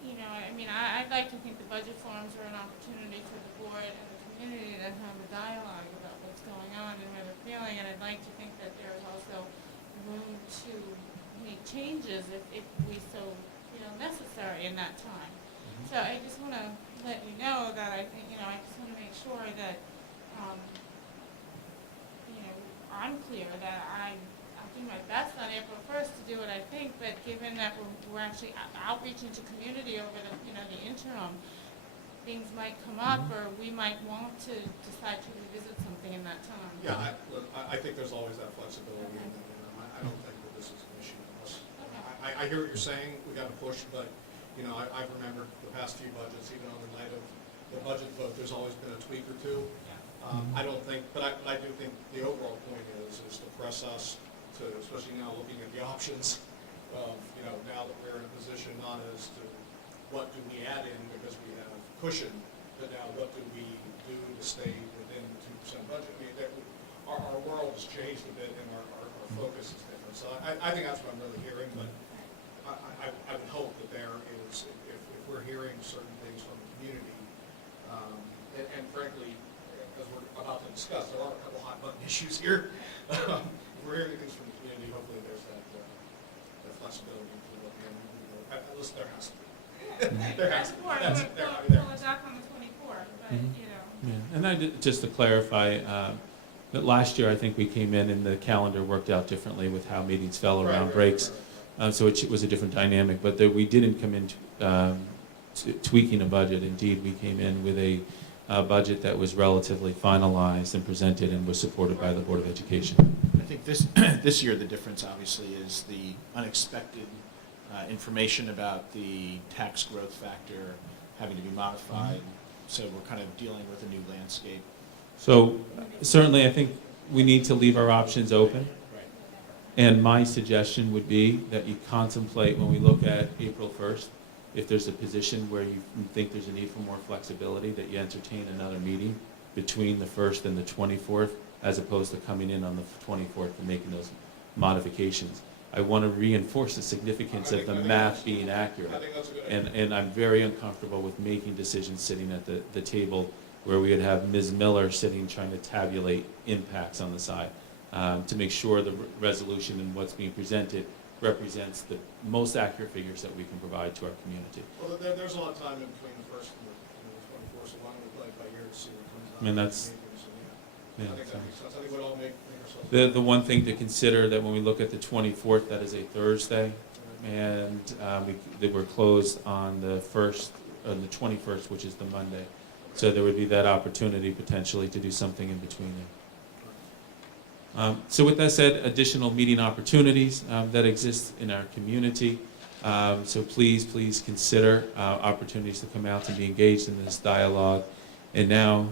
you know, I mean, I'd like to think the budget forums are an opportunity for the board and the community to have a dialogue about what's going on and where they're feeling, and I'd like to think that there is also room to make changes if we so feel necessary in that time. So I just want to let you know that I think, you know, I just want to make sure that, you know, I'm clear that I'll do my best on April 1st to do what I think, but given that we're actually outreaching to community over the, you know, the interim, things might come up, or we might want to decide to revisit something in that time. Yeah, I think there's always that flexibility in the interim. I don't think that this is an issue. I hear what you're saying, we got to push, but, you know, I've remembered the past few budgets, even on the night of the budget vote, there's always been a tweak or two. I don't think, but I do think the overall point is to press us to, especially now looking at the options, you know, now that we're in a position not as to what do we add in because we have cushion, but now what do we do to stay within the 2% budget? I mean, our world has changed a bit and our focus is different. So I think that's what I'm really hearing, but I would hope that there is, if we're hearing certain things from the community, and frankly, as we're about to discuss, there are a couple hot button issues here. If we're hearing things from the community, hopefully there's that flexibility to look in. At least there has to be. There has to be. That's it. We'll adopt on the 24th, but, you know. Yeah. And just to clarify, that last year I think we came in and the calendar worked out differently with how meetings fell around breaks. So it was a different dynamic, but we didn't come in tweaking a budget. Indeed, we came in with a budget that was relatively finalized and presented and was supported by the Board of Education. I think this year the difference obviously is the unexpected information about the tax growth factor having to be modified. So we're kind of dealing with a new landscape. So certainly I think we need to leave our options open. Right. And my suggestion would be that you contemplate, when we look at April 1st, if there's a position where you think there's a need for more flexibility, that you entertain another meeting between the 1st and the 24th, as opposed to coming in on the 24th and making those modifications. I want to reinforce the significance of the math being accurate. I think that's a good idea. And I'm very uncomfortable with making decisions sitting at the table where we would have Ms. Miller sitting trying to tabulate impacts on the side to make sure the resolution and what's being presented represents the most accurate figures that we can provide to our community. Well, there's a lot of time in between the 1st and the 24th, so why don't we play it by ear to see what comes out. I mean, that's- I think so- that makes sense. I think we'd all make ourselves. The one thing to consider, that when we look at the 24th, that is a Thursday, and they were closed on the 1st, on the 21st, which is the Monday. So there would be that opportunity potentially to do something in between there. So with that said, additional meeting opportunities that exist in our community. So please consider opportunities to come out and be engaged in this dialogue. And now,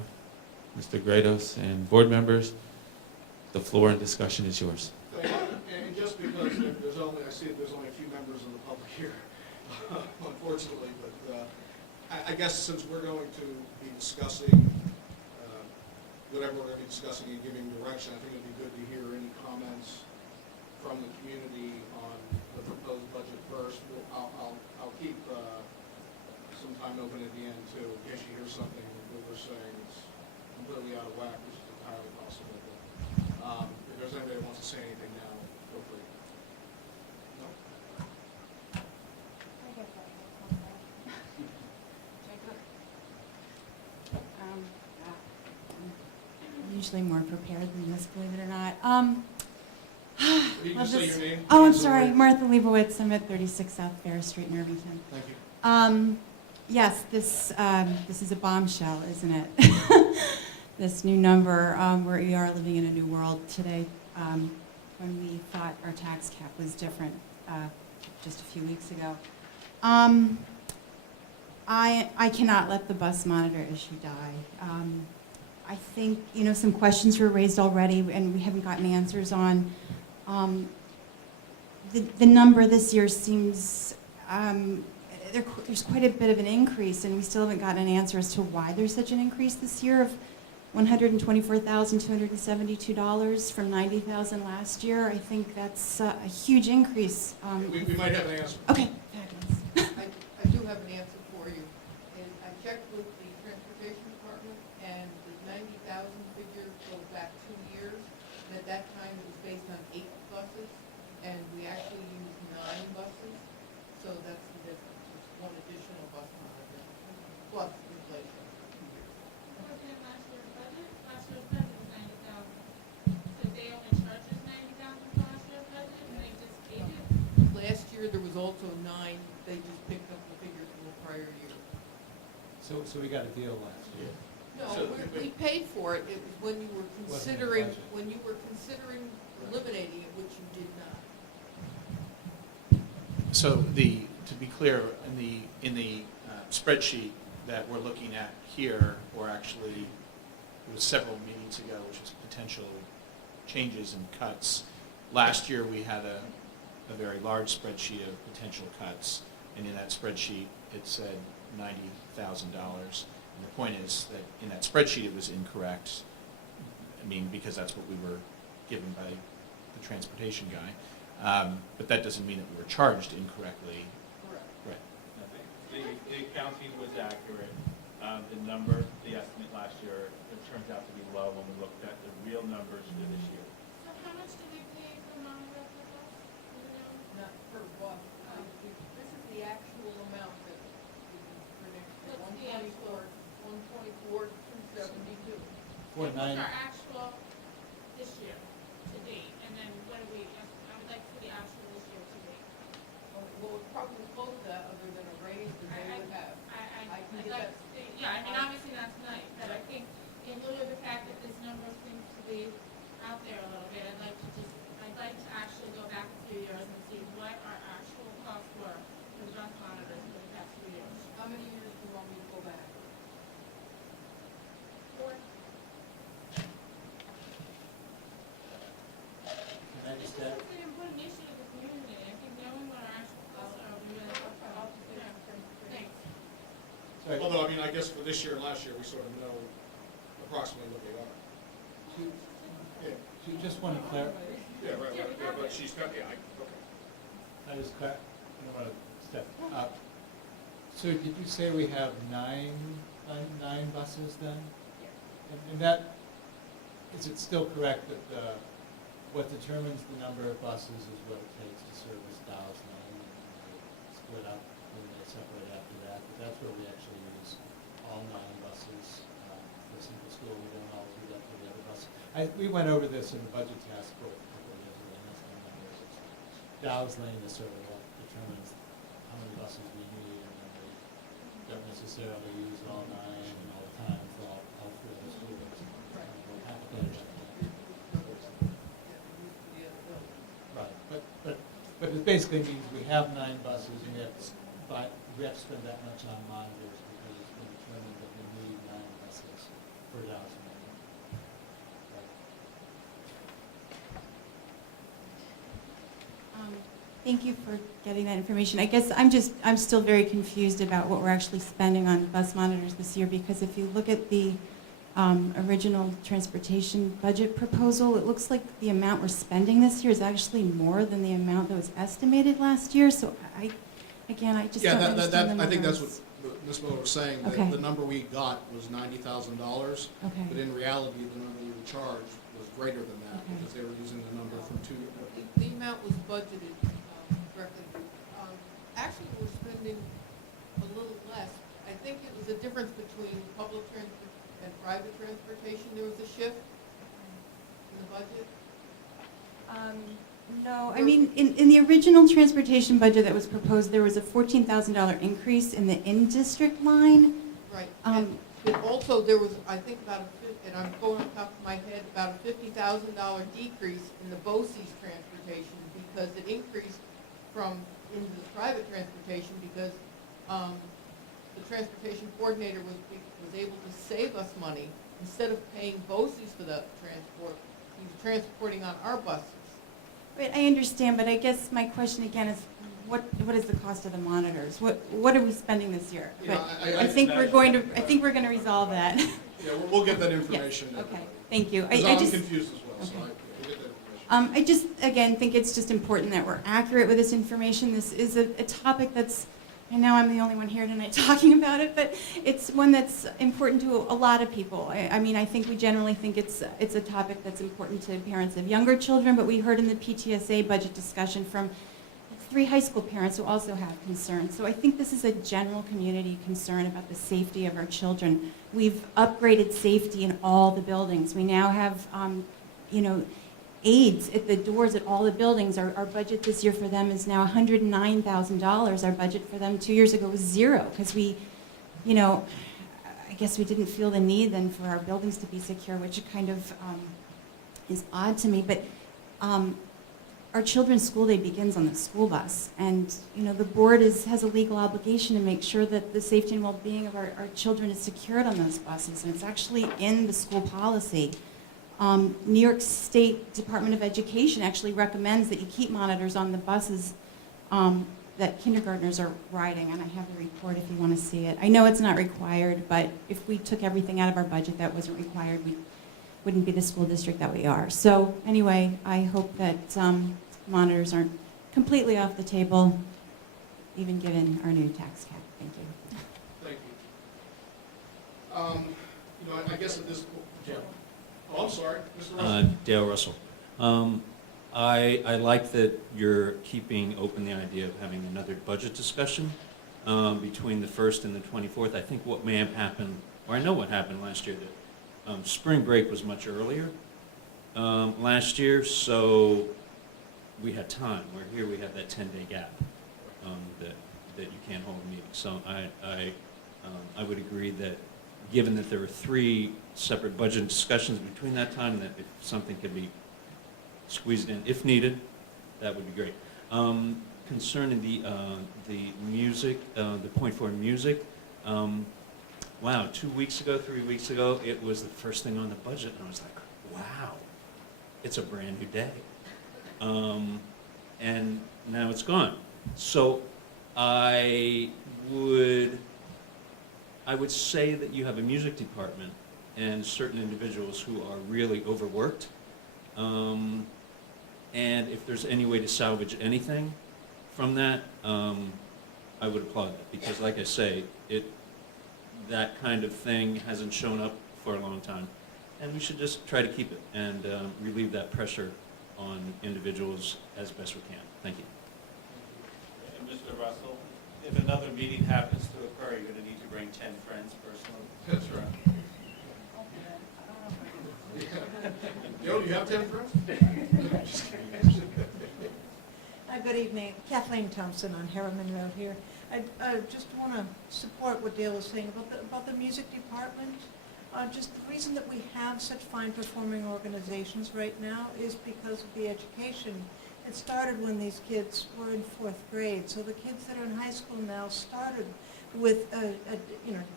Mr. Grados and board members, the floor and discussion is yours. Thank you. And just because there's only, I see there's only a few members of the public here, unfortunately, but I guess since we're going to be discussing whatever we're going to be discussing and giving direction, I think it'd be good to hear any comments from the community on the proposed budget first. I'll keep some time open at the end too, in case you hear something that we're saying is completely out of whack, which is entirely possible. But if there's anybody that wants to say anything now, feel free. No? I guess that's I'm usually more prepared than this, believe it or not. You can Love just say this- your name. Oh, I'm please, sorry, and Martha Leibowitz. I'm at 36 South Fair Street in Irvington. Thank you. Yes, this is a bombshell, isn't it? This new number, we are living in a new world today. When we thought our tax cap was different just a few weeks ago. I cannot let the bus monitor issue die. I think, some questions were raised already, and we haven't gotten answers on. The number this year seems, there's quite a bit of an increase, and we still haven't gotten an answer as to why there's such an increase this year of $124,272 from $90,000 last year. I think that's a huge increase. We might have an answer. Okay, fabulous. I do have an answer for you. And I checked with the transportation department, and the 90,000 figure goes back 2 years. And at that time, it was based on 8 buses, and we actually used 9 buses. So that's the difference. It's one additional bus monitor, plus inflation. Last year's budget was 90,000. So they only charged us 90,000 for last year's budget, and they just paid it? Last year, there was also 9. They just picked up the figures from the prior year. So we got a deal last year. No, So- we paid for it. It was when you were Wasn't in the considering, budget. when you were considering eliminating it, which you did not. So to be clear, in the spreadsheet that we're looking at here, or actually, it was several meetings ago, which was potential changes and cuts. Last year, we had a very large spreadsheet of potential cuts, and in that spreadsheet, it said $90,000. And the point is that in that spreadsheet, it was incorrect, because that's what we were given by the transportation guy. But that doesn't mean that we were charged incorrectly. Correct. Right. The accounting was accurate. The number, the estimate last year, it turns out to be low when we looked at the real numbers for this year. So how much do we pay for monitor for bus? Do you know? Not per bus. This is the actual amount that we predicted. What's the actual? 124, 272. For What's nine, our actual this year to date, and then what do we, I would like to see the actual this year to date. Well, it's probably close to that, other than a raise that they would have. I can I'd get like that. to see, yeah, I mean, obviously that's nice, but I think in lieu of the fact that this number seems to be out there a little bit, I'd like to actually go back a few years and see what our actual costs were for the bus monitors for the past few years. How many years do you want me to go back? Or Although, I mean, I guess for this year and last year, we sort of know approximately what they are. Yeah, So you just want to clarify, yeah, right, yeah, but she's got, yeah, okay. I don't want to step up. So did you say we have nine buses then? And that, is it still correct that what determines the number of buses is what it takes to service Dow's Lane? And they split up and they separate after that, but that's where we actually use all 9 buses for a single school. We don't always do that for the other buses. We went over this in the budget task force a couple of years ago, and that's the numbers. Dow's Lane is sort of what determines how many buses we need, and then we don't necessarily use all 9 and all the time for all 4 of the schools. We're complicated like that. Right, but it basically means we have 9 buses and we have to spend that much on monitors because it's been determined that we need 9 buses per Dow's Lane. Thank you for getting that information. I guess I'm still very confused about what we're actually spending on bus monitors this year, because if you look at the original transportation budget proposal, it looks like the amount we're spending this year is actually more than the amount that was estimated last year. So I just Yeah, don't understand the I think that's numbers. what Ms. Miller was saying, that Okay. the number we got was $90,000, Okay. but in reality, the number we were charged was greater than that, Okay. because they were using the number from The amount was budgeted correctly. Actually, we're spending a little less. I think it was a difference between public transport and private transportation. There was a shift in the budget. No, I mean, in the original transportation budget that was proposed, there was a $14,000 increase in the in-district line. Right. Um, But also, there was, I think, and I'm going on top of my head, about a $50,000 decrease in the BOCES transportation, because it increased into the private transportation because the transportation coordinator was able to save us money. Instead of paying BOCES for the transport, he was transporting on our buses. Right, I understand, but I guess my question again is, what is the cost of the monitors? What are we spending this year? You know, But I I think we're going to Right. resolve that. Yeah, we'll get that information. to Okay, everybody. thank you. Because I I'm just, confused as well, so okay. we'll get that information. I just, again, think it's just important that we're accurate with this information. This is a topic that's, I know I'm the only one here tonight talking about it, but it's one that's important to a lot of people. I mean, I think we generally think it's a topic that's important to parents of younger children, but we heard in the PTSA budget discussion from 3 high school parents who also have concerns. So I think this is a general community concern about the safety of our children. We've upgraded safety in all the buildings. We now have, aides at the doors at all the buildings. Our budget this year for them is now $109,000. Our budget for them 2 years ago was 0, because I guess we didn't feel the need then for our buildings to be secure, which kind of is odd to me. But our children's school day begins on the school bus, and the board has a legal obligation to make sure that the safety and well-being of our children is secured on those buses, and it's actually in the school policy. New York State Department of Education actually recommends that you keep monitors on the buses that kindergartners are riding, and I have the report if you want to see it. I know it's not required, but if we took everything out of our budget that wasn't required, we wouldn't be the school district that we are. So anyway, I hope that monitors aren't completely off the table, even given our new tax cap. Thank you. Thank you. I guess at this point, oh, I'm sorry, Mr. Russell. Dale Russell. I like that you're keeping open the idea of having another budget discussion between the 1st and the 24th. I think what may have happened, or I know what happened last year, that spring break was much earlier last year, so we had time. Where here we have that 10-day gap that you can't hold a meeting. So I would agree that, given that there were 3 separate budget discussions between that time, that if something could be squeezed in, if needed, that would be great. Concerning the music, the .4 music, wow, 2 weeks ago, 3 weeks ago, it was the first thing on the budget, and I was like, wow, it's a brand new day. And now it's gone. So I I would say that you have a music department and certain individuals who are really overworked. And if there's any way to salvage anything from that, I would applaud that, because like I say, that kind of thing hasn't shown up for a long time. And we should just try to keep it and relieve that pressure on individuals as best we can. Thank you. And Mr. Russell, if another meeting happens to occur, you're going to need to bring 10 friends personally. That's right. Joe, do you have 10 friends? Good evening, Kathleen Thompson on Harriman Road here. I just want to support what Dale was saying about the music department. Just the reason that we have such fine performing organizations right now is because of the education. It started when these kids were in 4th grade, so the kids that are in high school now started with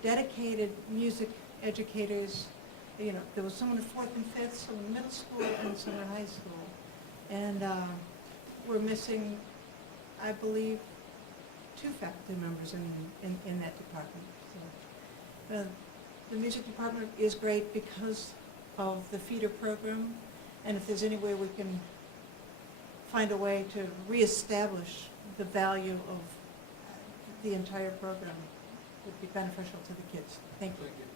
dedicated music educators. There was someone in 4th and 5th, someone in middle school, and someone in high school. And we're missing, I believe, 2 faculty members in that department. So, the music department is great because of the feeder program, and if there's any way we can find a way to reestablish the value of the entire program, it would be beneficial to the kids. Thank you. Thank you.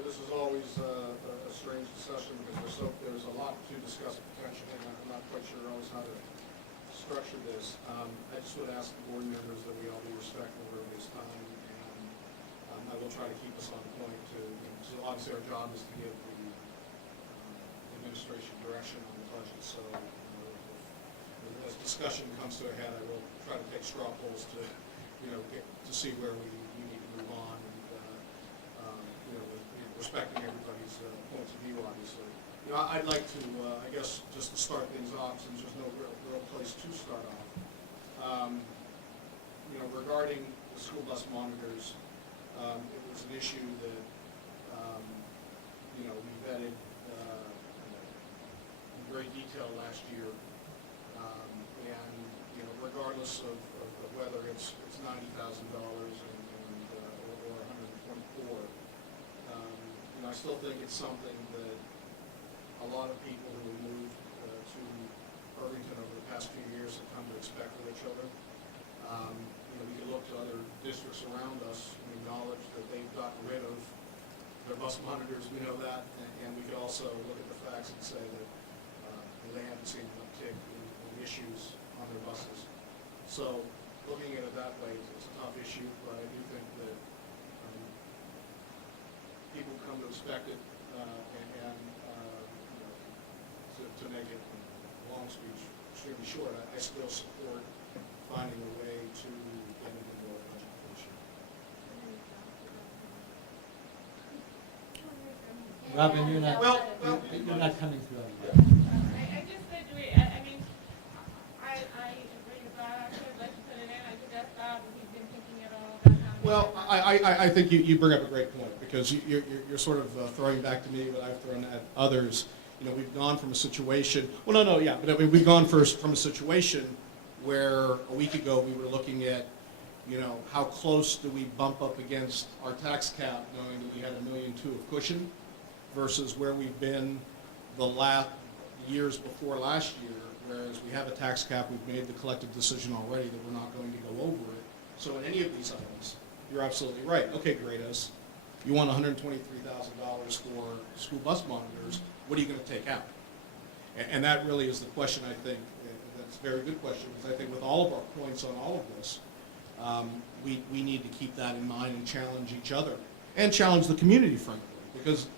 This is always a strange discussion because there's a lot to discuss potentially, and I'm not quite sure always how to structure this. I just would ask the board members that we all be respectful of everybody's time, and I will try to keep us on point so obviously our job is to give the administration direction on the budget, so as discussion comes to a head, I will try to take straw polls to get to see where we need to move on, and respecting everybody's points of view, obviously. I'd like to, I guess, just to start things off, since there's no real place to start off. Regarding the school bus monitors, it was an issue that we vetted in great detail last year, and regardless of whether it's $90,000 or 124. I still think it's something that a lot of people who have moved to Irvington over the past few years have come to expect of their children. We can look to other districts around us and acknowledge that they've gotten rid of their bus monitors, we know that, and we can also look at the facts and say that they haven't seen an uptick in issues on their buses. So looking at it that way, it's a tough issue, but I do think that people come to expect it, and to make it a long speech extremely short, I still support finding a way to get into more budget this year. Robin, you're not, Well, you're not coming through on that. I just said, I mean, I agree with that. I would like to put it in. I could ask Bob if he's been thinking at all about how. Well, I think you bring up a great point, because you're sort of throwing back to me what I've thrown at others. We've gone from a situation, but we've gone first from a situation where a week ago we were looking at, how close do we bump up against our tax cap, knowing that we had $1.2 million of cushion, versus where we've been the last years before last year, whereas we have a tax cap, we've made the collective decision already that we're not going to go over it. So in any of these items, you're absolutely right. Okay, Grados, you want $123,000 for school bus monitors. What are you going to take out? And that really is the question, I think. That's a very good question, because I think with all of our points on all of this, we need to keep that in mind and challenge each other, and challenge the community, frankly, because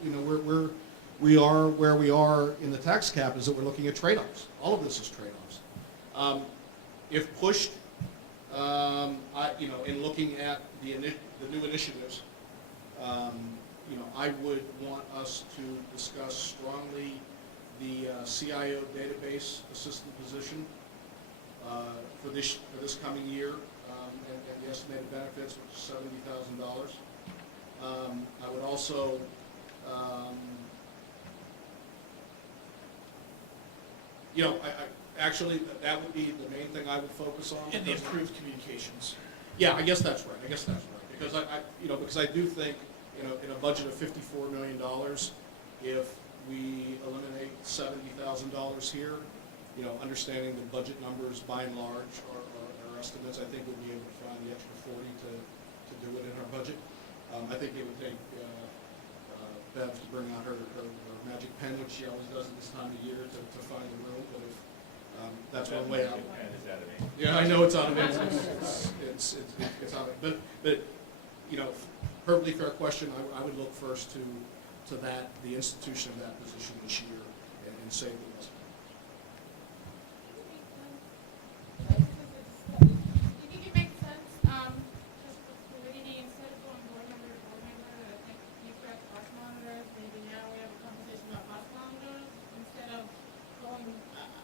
we are where we are in the tax cap is that we're looking at trade-offs. All of this is trade-offs. If pushed, in looking at the new initiatives, I would want us to discuss strongly the CIO database assistant position for this coming year, and the estimated benefits, which is $70,000. I would also actually that would be the main thing I would focus on. And the improved communications. Yeah, I guess that's right, because because I do think, in a budget of $54 million, if we eliminate $70,000 here, understanding the budget numbers by and large are estimates, I think we'll be able to find the extra 40 to do it in our budget. I think it would take Bev to bring out her magic pen, which she always does at this time of year, to find the room, but if that's one way out. Yeah, I know it's out of it. It's out of it. But perfectly fair question. I would look first to the institution of that position this year and save the rest. Do you think it makes sense, just for fluidity, instead of going board member to board member, I think you've got bus monitors, maybe now we have a conversation about bus monitors, instead of going,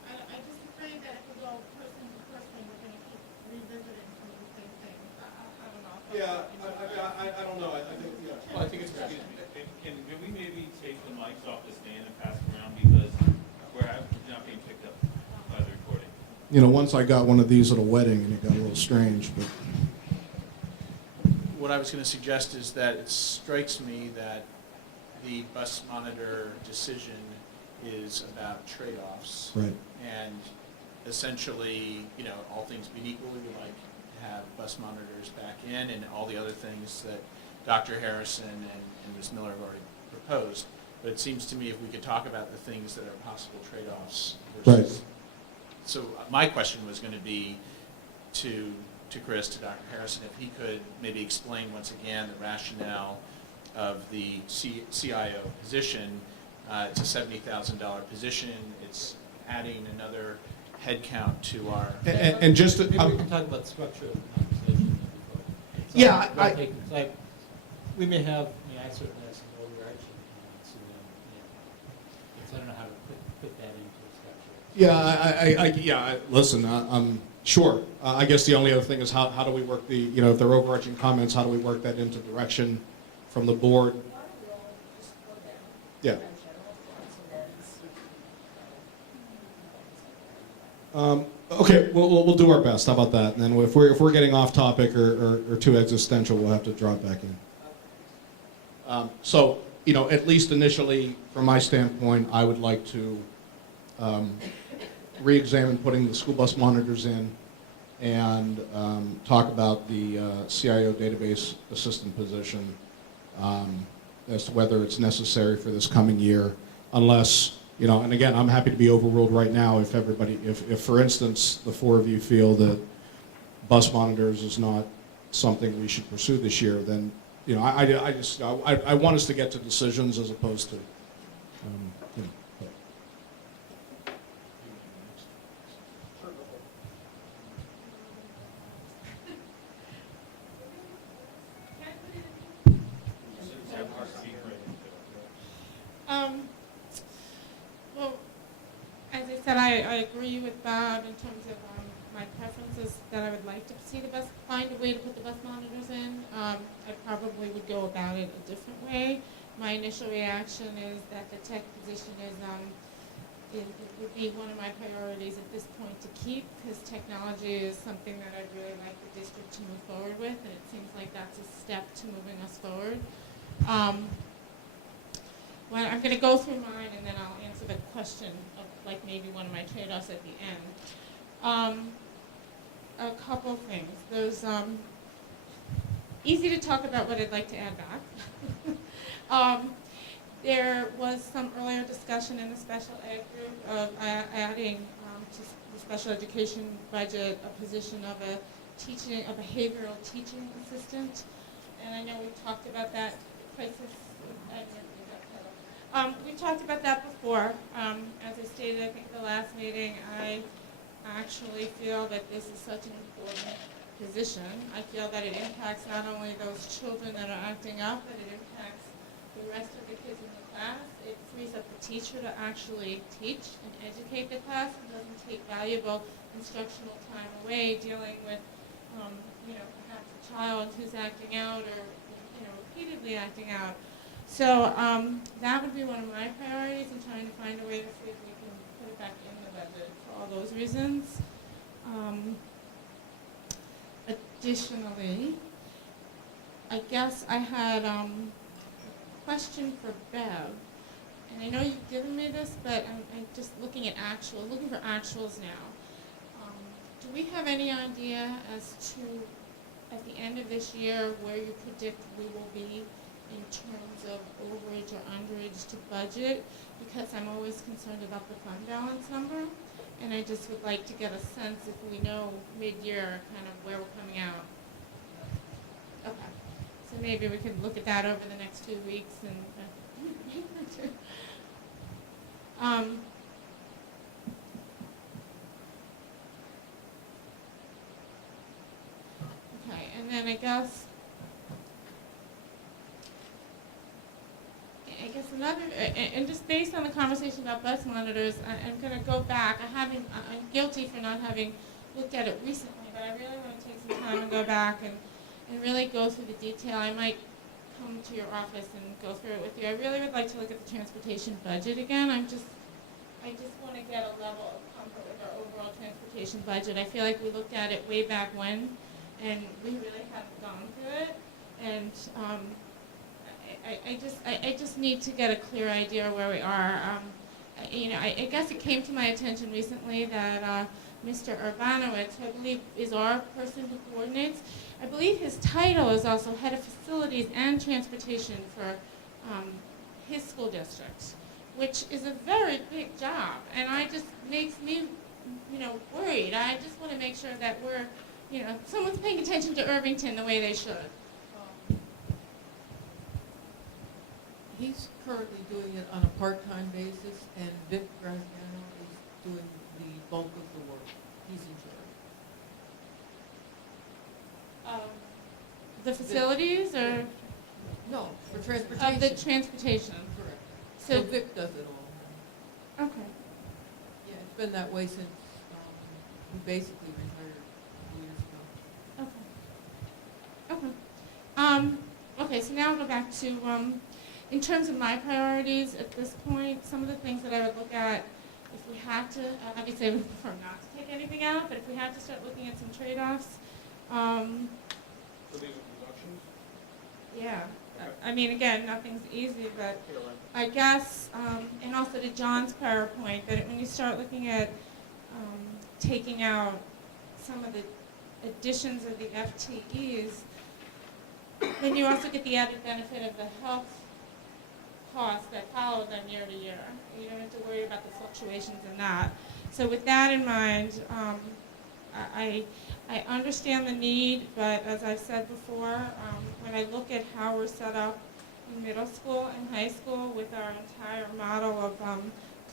I just afraid that if we go person to person, we're gonna keep revisiting some of the same things. I don't know. Yeah, I don't know. I think, Well, I think it's, can we maybe take the mics off the stand and pass them around, because we're not being picked up by the recording. Once I got one of these at a wedding and it got a little strange, but. What I was going to suggest is that it strikes me that the bus monitor decision is about trade-offs. Right. And essentially, all things being equal, we would like to have bus monitors back in and all the other things that Dr. Harrison and Ms. Miller have already proposed. But it seems to me if we could talk about the things that are possible trade-offs versus. Right. So my question was going to be to Chris, to Dr. Harrison, if he could maybe explain once again the rationale of the CIO position. It's a $70,000 position. It's adding another headcount to our. And just to, Maybe we can talk about the structure of the conversation before. Yeah, We may have, I certainly have some overarching comments, so I don't know how to put that into a structure. Yeah, listen, sure. I guess the only other thing is how do we work if there are overarching comments, how do we work that into direction from the board? Yeah. Okay, we'll do our best. How about that? And then if we're getting off topic or too existential, we'll have to drop back in. So, at least initially, from my standpoint, I would like to re-examine putting the school bus monitors in and talk about the CIO database assistant position as to whether it's necessary for this coming year, unless, and again, I'm happy to be overruled right now if if for instance, the four of you feel that bus monitors is not something we should pursue this year, then, I want us to get to decisions as opposed to, Well, as I said, I agree with Bob in terms of my preferences that I would like to see find a way to put the bus monitors in. I probably would go about it a different way. My initial reaction is that the tech position it would be one of my priorities at this point to keep, because technology is something that I'd really like the district to move forward with, and it seems like that's a step to moving us forward. Well, I'm going to go through mine, and then I'll answer the question of maybe one of my trade-offs at the end. A couple things. There's easy to talk about what I'd like to add back. There was some earlier discussion in the special ed group of adding to the special education budget a position of a behavioral teaching assistant, and I know we've talked about that. We talked about that before. As I stated, I think the last meeting, I actually feel that this is such an important position. I feel that it impacts not only those children that are acting up, but it impacts the rest of the kids in the class. It frees up the teacher to actually teach and educate the class, and doesn't take valuable instructional time away dealing with, perhaps a child who's acting out or, repeatedly acting out. So that would be one of my priorities in trying to find a way to see if we can put it back in the budget for all those reasons. additionally, I guess I had a question for Bev. And I know you've given me this, but I'm just looking for actuals now. Do we have any idea as to, at the end of this year, where you predict we will be in terms of overage or underage to budget? Because I'm always concerned about the fund balance number, and I just would like to get a sense if we know mid-year kind of where we're coming out. Okay, so maybe we could look at that over the next 2 weeks and. Okay, and then I guess another, and just based on the conversation about bus monitors, I'm going to go back. I'm guilty for not having looked at it recently, but I really want to take some time and go back and really go through the detail. I might come to your office and go through it with you. I really would like to look at the transportation budget again. I just want to get a level of comfort with our overall transportation budget. I feel like we looked at it way back when, and we really haven't gone through it. And I just need to get a clear idea where we are. I guess it came to my attention recently that Mr. Urbanowitz, who I believe is our person who coordinates, I believe his title is also head of facilities and transportation for his school district, which is a very big job, and I just makes me, worried. I just want to make sure that we're, someone's paying attention to Irvington the way they should. He's currently doing it on a part-time basis, and Vic Graziano is doing the bulk of the work. He's in charge. The facilities, or No, for transportation. of the transportation? Correct. So So Vic does it all. okay. Yeah, it's been that way since he basically retired 2 years ago. Okay. Okay, so now I'll go back to, in terms of my priorities at this point, some of the things that I would look at, if we had to, obviously I would prefer not to take anything out, but if we had to start looking at some trade-offs, So these are reductions? yeah. Okay. I mean, again, nothing's easy, but Yeah, right. I guess, and also to John's prior point, that when you start looking at taking out some of the additions of the FTEs, then you also get the added benefit of the health costs that follow them year to year. You don't have to worry about the fluctuations in that. So with that in mind, I understand the need, but as I've said before, when I look at how we're set up in middle school and high school with our entire model of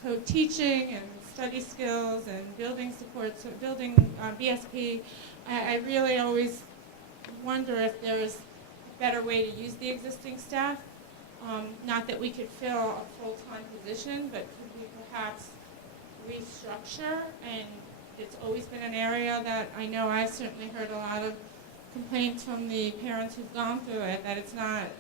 co-teaching and study skills and building supports, building BSP, I really always wonder if there's a better way to use the existing staff. Not that we could fill a full-time position, but could we perhaps restructure? And it's always been an area that I know I've certainly heard a lot of complaints from the parents who've gone through it, that it's not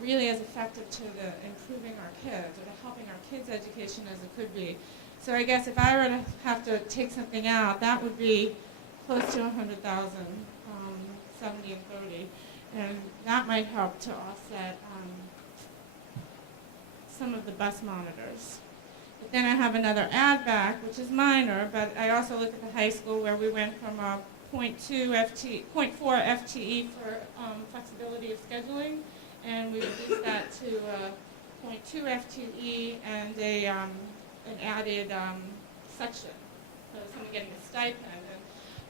really as effective to the improving our kids or to helping our kids' education as it could be. So I guess if I were to have to take something out, that would be close to 100,000, 70 and 30. And that might help to offset some of the bus monitors. But then I have another add back, which is minor, but I also look at the high school where we went from a 0.4 FTE for flexibility of scheduling, and we reduced that to 0.2 FTE and an added section, so someone getting a stipend.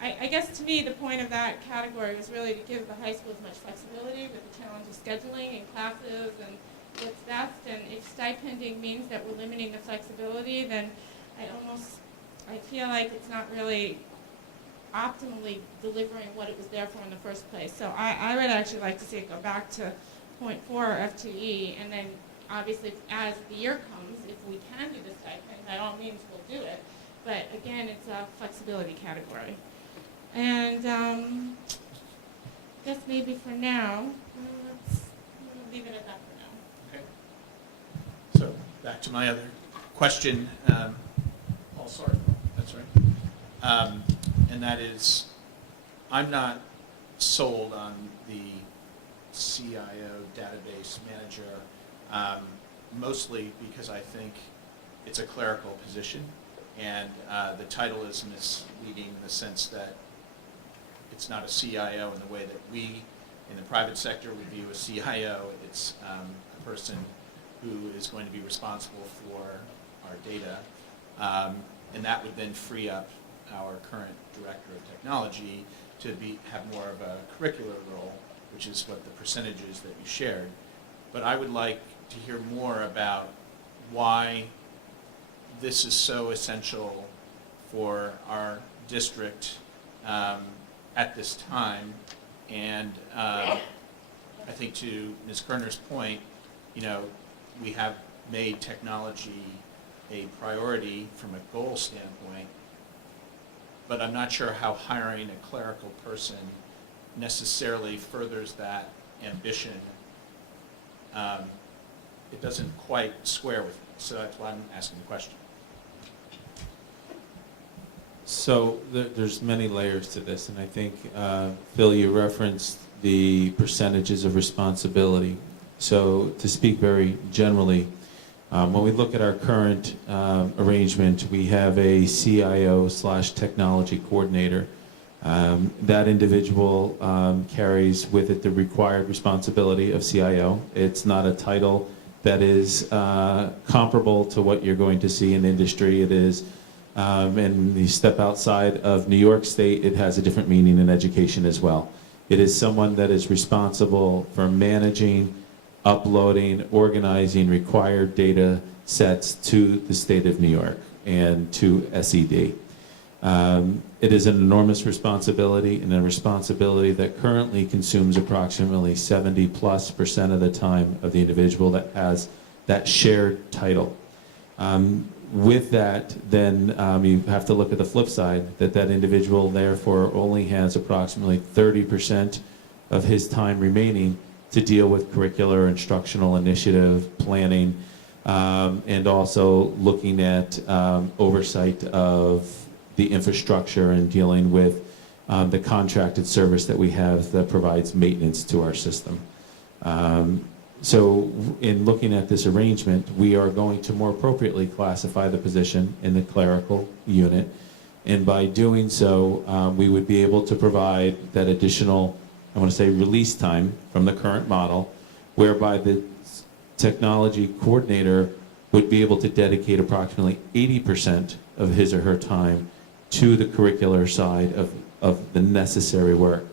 And I guess to me the point of that category was really to give the high school as much flexibility with the challenge of scheduling and classes and what's best. And if stipending means that we're limiting the flexibility, then I feel like it's not really optimally delivering what it was there for in the first place. So I would actually like to see it go back to 0.4 FTE, and then obviously as the year comes, if we can do the stipend, by all means we'll do it. But again, it's a flexibility category. And I guess maybe for now, let's leave it at that for now. Okay. So back to my other question. Sorry, that's right. And that is, I'm not sold on the CIO database manager, mostly because I think it's a clerical position, and the title is misleading in the sense that it's not a CIO in the way that we in the private sector would view a CIO. It's a person who is going to be responsible for our data, and that would then free up our current director of technology to have more of a curricular role, which is what the percentages that you shared. But I would like to hear more about why this is so essential for our district at this time. And I think to Ms. Kerner's point, we have made technology a priority from a goal standpoint, but I'm not sure how hiring a clerical person necessarily furthers that ambition. It doesn't quite square with me, so that's why I'm asking the question. So there's many layers to this, and I think, Phil, you referenced the percentages of responsibility. So to speak very generally, when we look at our current arrangement, we have a CIO/technology coordinator. That individual carries with it the required responsibility of CIO. It's not a title that is comparable to what you're going to see in the industry. It is, and you step outside of New York State, it has a different meaning in education as well. It is someone that is responsible for managing, uploading, organizing required data sets to the state of New York and to SED. It is an enormous responsibility, and a responsibility that currently consumes approximately 70+% of the time of the individual that has that shared title. With that, then you have to look at the flip side, that individual therefore only has approximately 30% of his time remaining to deal with curricular instructional initiative planning, and also looking at oversight of the infrastructure and dealing with the contracted service that we have that provides maintenance to our system. So in looking at this arrangement, we are going to more appropriately classify the position in the clerical unit, and by doing so, we would be able to provide that additional, I want to say, release time from the current model, whereby the technology coordinator would be able to dedicate approximately 80% of his or her time to the curricular side of the necessary work.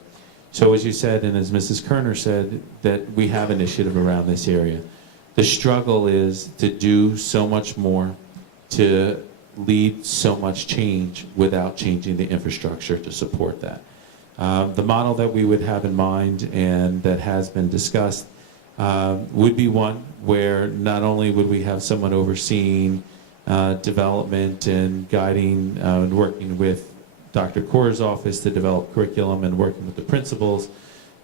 So as you said, and as Mrs. Kerner said, that we have initiative around this area. The struggle is to do so much more, to lead so much change without changing the infrastructure to support that. The model that we would have in mind and that has been discussed would be one where not only would we have someone overseeing development and guiding and working with Dr. Kaur's office to develop curriculum and working with the principals,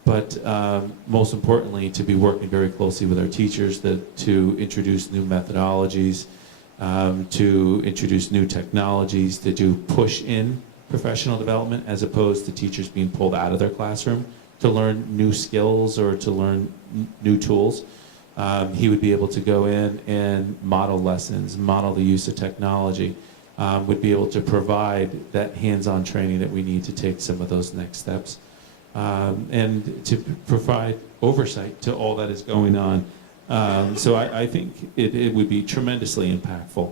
but most importantly, to be working very closely with our teachers to introduce new methodologies, to introduce new technologies, to do push-in professional development as opposed to teachers being pulled out of their classroom to learn new skills or to learn new tools. He would be able to go in and model lessons, model the use of technology, would be able to provide that hands-on training that we need to take some of those next steps, and to provide oversight to all that is going on. So I think it would be tremendously impactful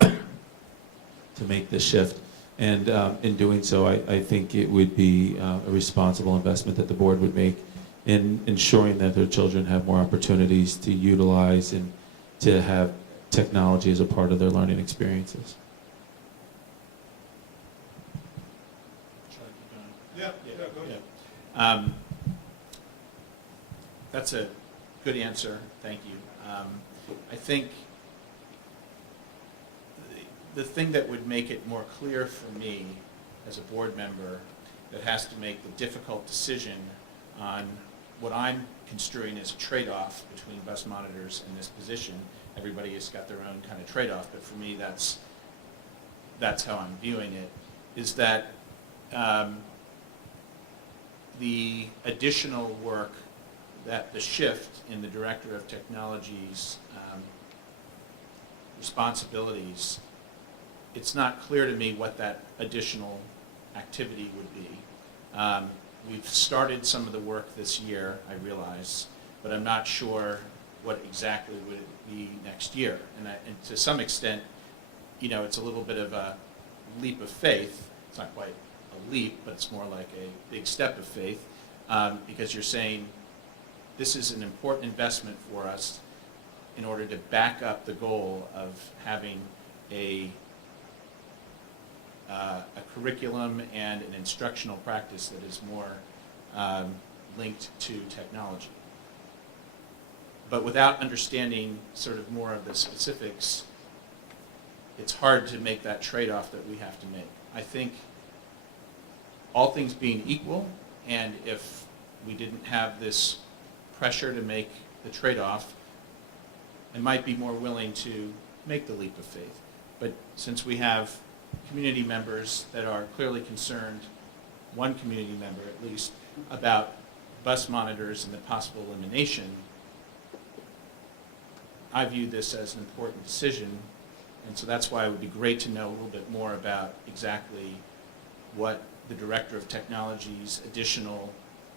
to make this shift. And in doing so, I think it would be a responsible investment that the board would make in ensuring that their children have more opportunities to utilize and to have technology as a part of their learning experiences. Yeah, go ahead. That's a good answer. Thank you. I think the thing that would make it more clear for me as a board member that has to make the difficult decision on what I'm construing as a trade-off between bus monitors and this position. Everybody has got their own kind of trade-off, but for me that's how I'm viewing it, is that the additional work that the shift in the Director of Technology's responsibilities, it's not clear to me what that additional activity would be. We've started some of the work this year, I realize, but I'm not sure what exactly would it be next year. And to some extent, you know, it's a little bit of a leap of faith. It's not quite a leap, but it's more like a big step of faith, because you're saying this is an important investment for us in order to back up the goal of having a curriculum and an instructional practice that is more linked to technology. But without understanding sort of more of the specifics, it's hard to make that trade-off that we have to make. I think all things being equal, and if we didn't have this pressure to make the trade-off, I might be more willing to make the leap of faith. But since we have community members that are clearly concerned, one community member at least, about bus monitors and the possible elimination, I view this as an important decision, and so that's why it would be great to know a little bit more about exactly what the Director of Technology's additional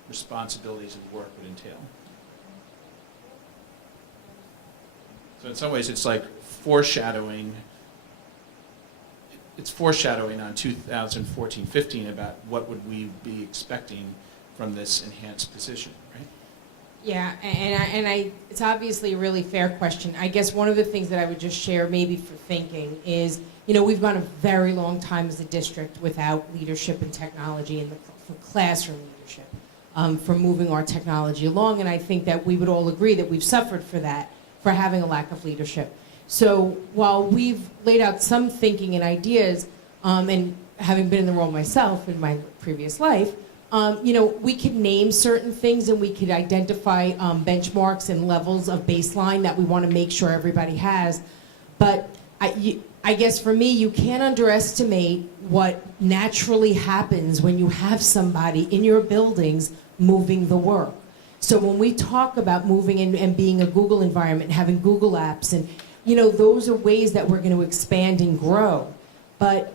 responsibilities and work would entail. So in some ways it's like foreshadowing. It's foreshadowing on 2014-15 about what would we be expecting from this enhanced position, right? Yeah, and it's obviously a really fair question. I guess one of the things that I would just share maybe for thinking is, you know, we've gone a very long time as a district without leadership in technology and for classroom leadership, for moving our technology along, and I think that we would all agree that we've suffered for that, for having a lack of leadership. So while we've laid out some thinking and ideas, and having been in the role myself in my previous life, you know, we could name certain things and we could identify benchmarks and levels of baseline that we want to make sure everybody has. But I guess for me, you can't underestimate what naturally happens when you have somebody in your buildings moving the work. So when we talk about moving and being a Google environment, having Google apps, and you know, those are ways that we're going to expand and grow. But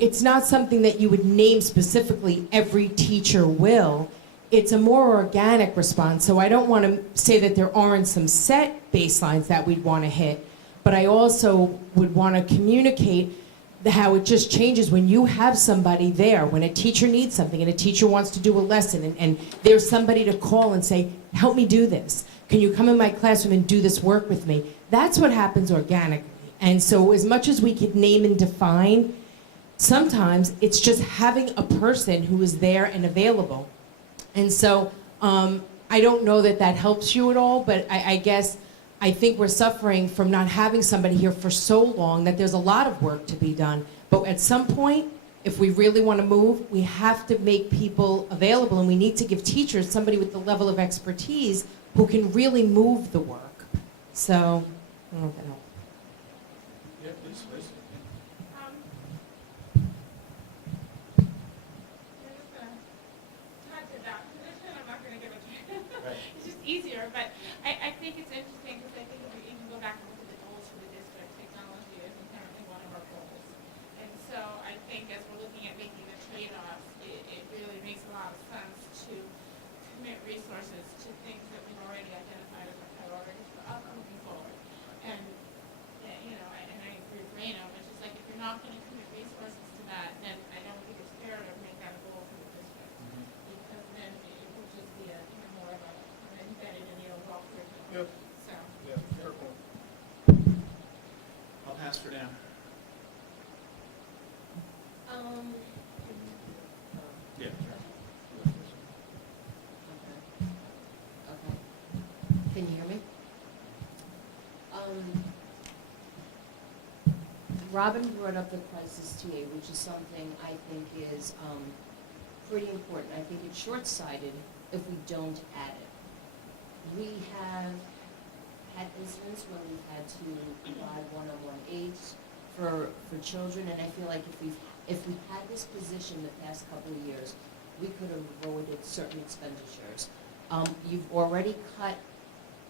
it's not something that you would name specifically, every teacher will. It's a more organic response. So I don't want to say that there aren't some set baselines that we'd want to hit, but I also would want to communicate how it just changes when you have somebody there, when a teacher needs something and a teacher wants to do a lesson and there's somebody to call and say, help me do this. Can you come in my classroom and do this work with me? That's what happens organically. And so as much as we could name and define, sometimes it's just having a person who is there and available. And so I don't know that that helps you at all, but I guess I think we're suffering from not having somebody here for so long that there's a lot of work to be done. But at some point, if we really want to move, we have to make people available, and we need to give teachers somebody with the level of expertise who can really move the work. So, I don't know if that helps. Yeah, please. There's a touch of that position. I'm not going to give it to you. Right. It's just easier, but I think it's interesting because I think if we even go back and look at the goals for the district, technology is inherently one of our goals. And so I think as we're looking at making the trade-offs, it really makes a lot of sense to commit resources to things that we've already identified as our priorities for us moving forward. And, you know, and I agree with Reno, it's just like if you're not going to commit resources to that, then I don't think it's fair to make that a goal for the district. Because then it will just be a, you know, more of a embedded in the overall curriculum. Yep. So. Yeah, fair point. I'll pass for now. Yeah. Okay. Can you hear me? Robin brought up the crisis TA, which is something I think is pretty important. I think it's short-sighted if we don't add it. We have had incidents where we've had to provide one-on-one aids for children, and I feel like if we've had this position the past couple of years, we could have avoided certain expenditures. You've already cut,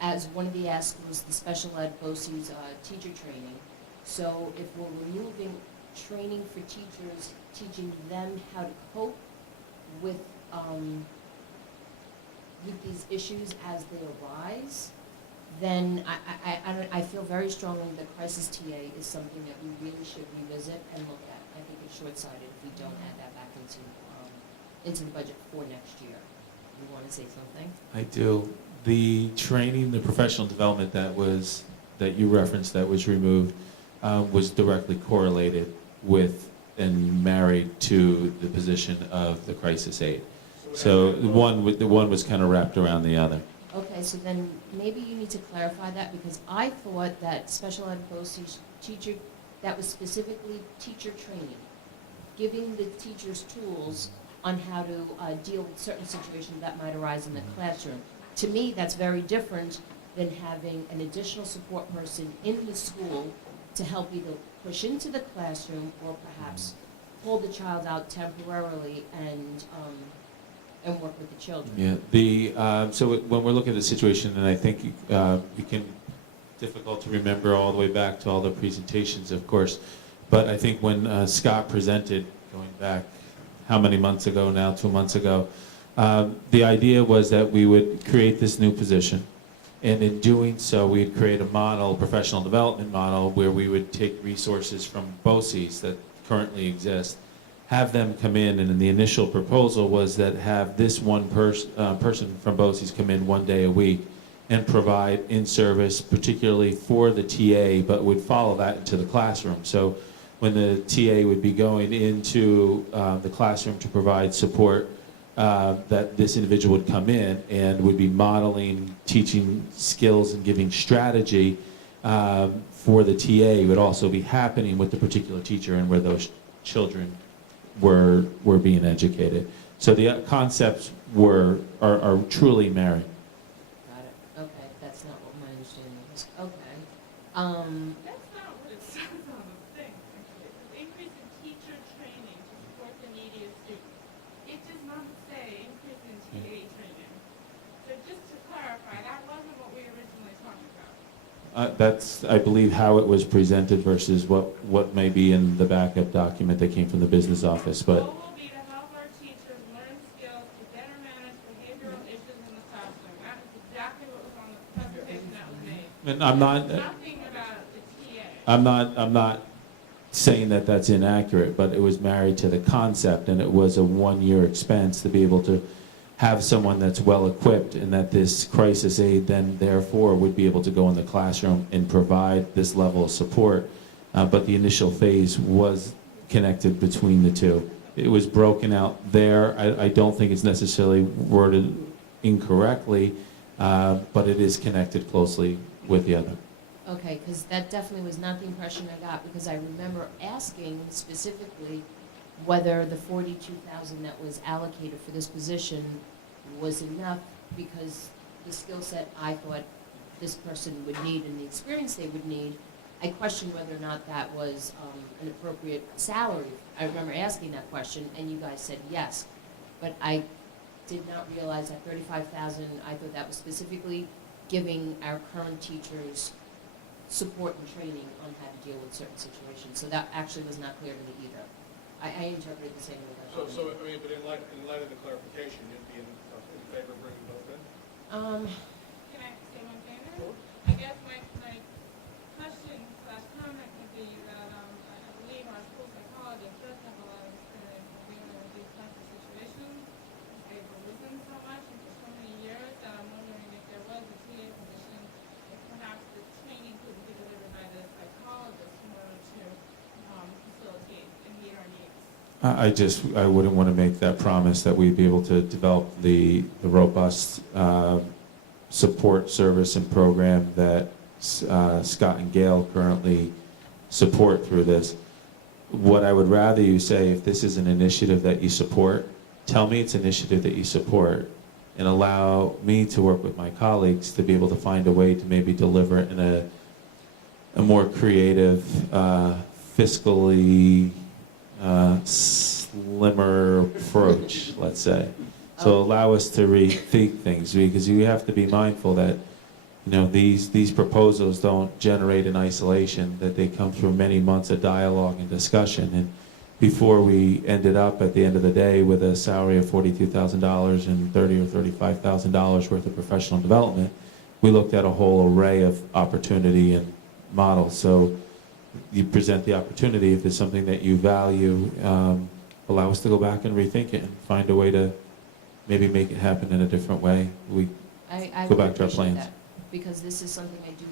as one of the asks was the special ed BOCES teacher training. So if we're removing training for teachers, teaching them how to cope with these issues as they arise, then I feel very strongly that crisis TA is something that we really should revisit and look at. I think it's short-sighted if we don't add that back into the budget for next year. You want to say something? I do. The training, the professional development that you referenced that was removed was directly correlated with and married to the position of the crisis aide. So the one was kind of wrapped around the other. Okay, so then maybe you need to clarify that, because I thought that special ed BOCES teacher, that was specifically teacher training, giving the teachers tools on how to deal with certain situations that might arise in the classroom. To me, that's very different than having an additional support person in the school to help either push into the classroom or perhaps pull the child out temporarily and work with the children. Yeah. So when we're looking at the situation, and I think it can difficult to remember all the way back to all the presentations, of course, but I think when Scott presented, going back how many months ago now, 2 months ago, the idea was that we would create this new position, and in doing so, we'd create a model, professional development model, where we would take resources from BOCES that currently exist, have them come in, and the initial proposal was that have this one person from BOCES come in 1 day a week and provide in-service, particularly for the TA, but would follow that into the classroom. So when the TA would be going into the classroom to provide support, that this individual would come in and would be modeling, teaching skills and giving strategy for the TA would also be happening with the particular teacher and where those children were being educated. So the concepts are truly married. Got it. Okay, that's not what my understanding was. Okay. That's not what it says on the thing, actually. It says increase in teacher training to support the neediest students. It does not say increase in TA training. So just to clarify, that wasn't what we originally talked about. That's, I believe, how it was presented versus what may be in the backup document that came from the business office. But Goal will be to help our teachers learn skills to better manage behavioral issues in the classroom. That is exactly what was on the presentation that was made. and I'm not. Nothing about the TA. I'm not saying that that's inaccurate, but it was married to the concept, and it was a 1-year expense to be able to have someone that's well equipped, and that this crisis aide then therefore would be able to go in the classroom and provide this level of support. But the initial phase was connected between the two. It was broken out there. I don't think it's necessarily worded incorrectly, but it is connected closely with the other. Okay, because that definitely was not the impression I got, because I remember asking specifically whether the $42,000 that was allocated for this position was enough, because the skill set I thought this person would need and the experience they would need. I questioned whether or not that was an appropriate salary. I remember asking that question, and you guys said yes. But I did not realize that $35,000, I thought that was specifically giving our current teachers support and training on how to deal with certain situations. So that actually was not clear to me either. I interpreted the same way. So, I mean, but in light of the clarification, you'd be in favor of bringing both in? Can I say one thing? Sure. I guess my question / comment could be that I believe our school psychologist does have a lot of experience in dealing with these types of situations. They've arisen so much and for so many years that I'm wondering if there was a TA position, if perhaps the training could be delivered by the psychologist in order to facilitate and meet our needs. I wouldn't want to make that promise that we'd be able to develop the robust support service and program that Scott and Gail currently support through this. What I would rather you say, if this is an initiative that you support, tell me it's an initiative that you support, and allow me to work with my colleagues to be able to find a way to maybe deliver it in a more creative, fiscally slimmer approach, let's say. So allow us to rethink things, because you have to be mindful that, you know, these proposals don't generate in isolation, that they come through many months of dialogue and discussion. And before we ended up at the end of the day with a salary of $42,000 and $30,000 or $35,000 worth of professional development, we looked at a whole array of opportunity and models. So you present the opportunity. If it's something that you value, allow us to go back and rethink it and find a way to maybe make it happen in a different way. We I go would back to our appreciate plans. that, because this is something I do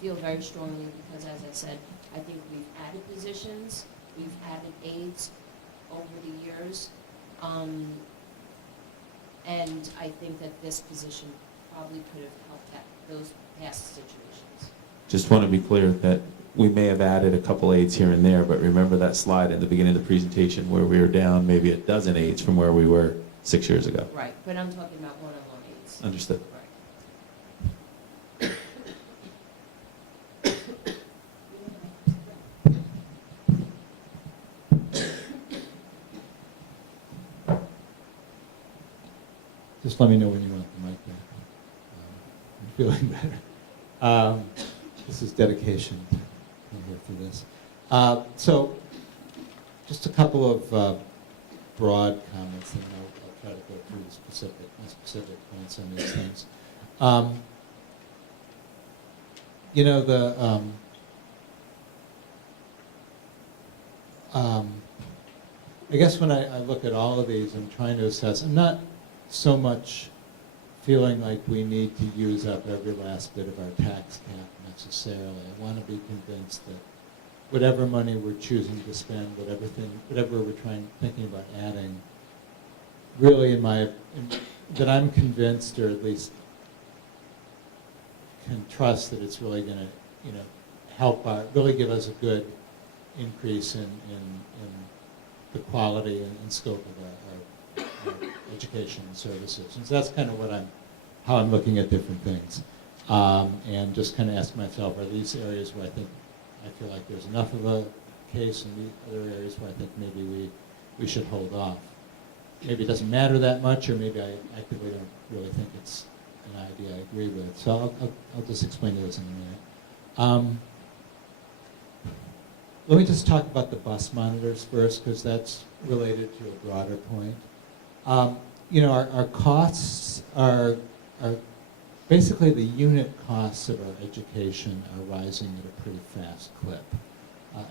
feel very strongly, because as I said, I think we've added positions, we've added aides over the years, and I think that this position probably could have helped those past situations. Just want to be clear that we may have added a couple aides here and there, but remember that slide at the beginning of the presentation where we were down maybe a dozen aides from where we were 6 years ago. Right, but I'm talking about one-on-one aides. Understood. Just let me know when you want the mic back. I'm feeling better. This is dedication. I'm here for this. So, just a couple of broad comments, and I'll try to go through the specific points on these things. You know, I guess when I look at all of these, I'm trying to assess. I'm not so much feeling like we need to use up every last bit of our tax cap necessarily. I want to be convinced that whatever money we're choosing to spend, whatever we're thinking about adding, really that I'm convinced, or at least can trust that it's really going to, you know, help really give us a good increase in the quality and scope of our education and services. And so that's kind of how I'm looking at different things. And just kind of ask myself, are these areas where I feel like there's enough of a case, and the other areas where I think maybe we should hold off. Maybe it doesn't matter that much, or maybe I actively don't really think it's an idea I agree with. So I'll just explain those in a minute. Let me just talk about the bus monitors first, because that's related to a broader point. You know, our costs are basically the unit costs of our education are rising at a pretty fast clip.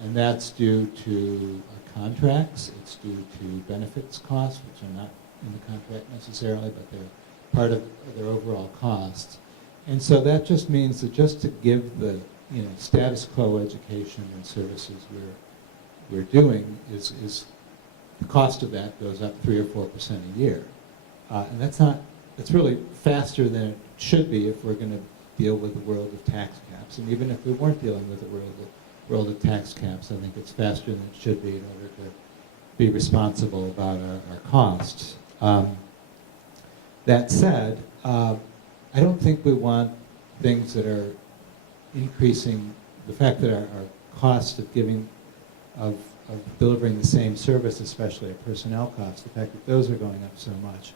And that's due to our contracts, it's due to benefits costs, which are not in the contract necessarily, but they're part of their overall costs. And so that just means that just to give the, you know, status quo education and services we're doing is the cost of that goes up 3 or 4% a year. And it's really faster than it should be if we're going to deal with the world of tax caps. And even if we weren't dealing with the world of tax caps, I think it's faster than it should be in order to be responsible about our costs. That said, I don't think we want things that are increasing, the fact that our cost of delivering the same service, especially our personnel costs, the fact that those are going up so much,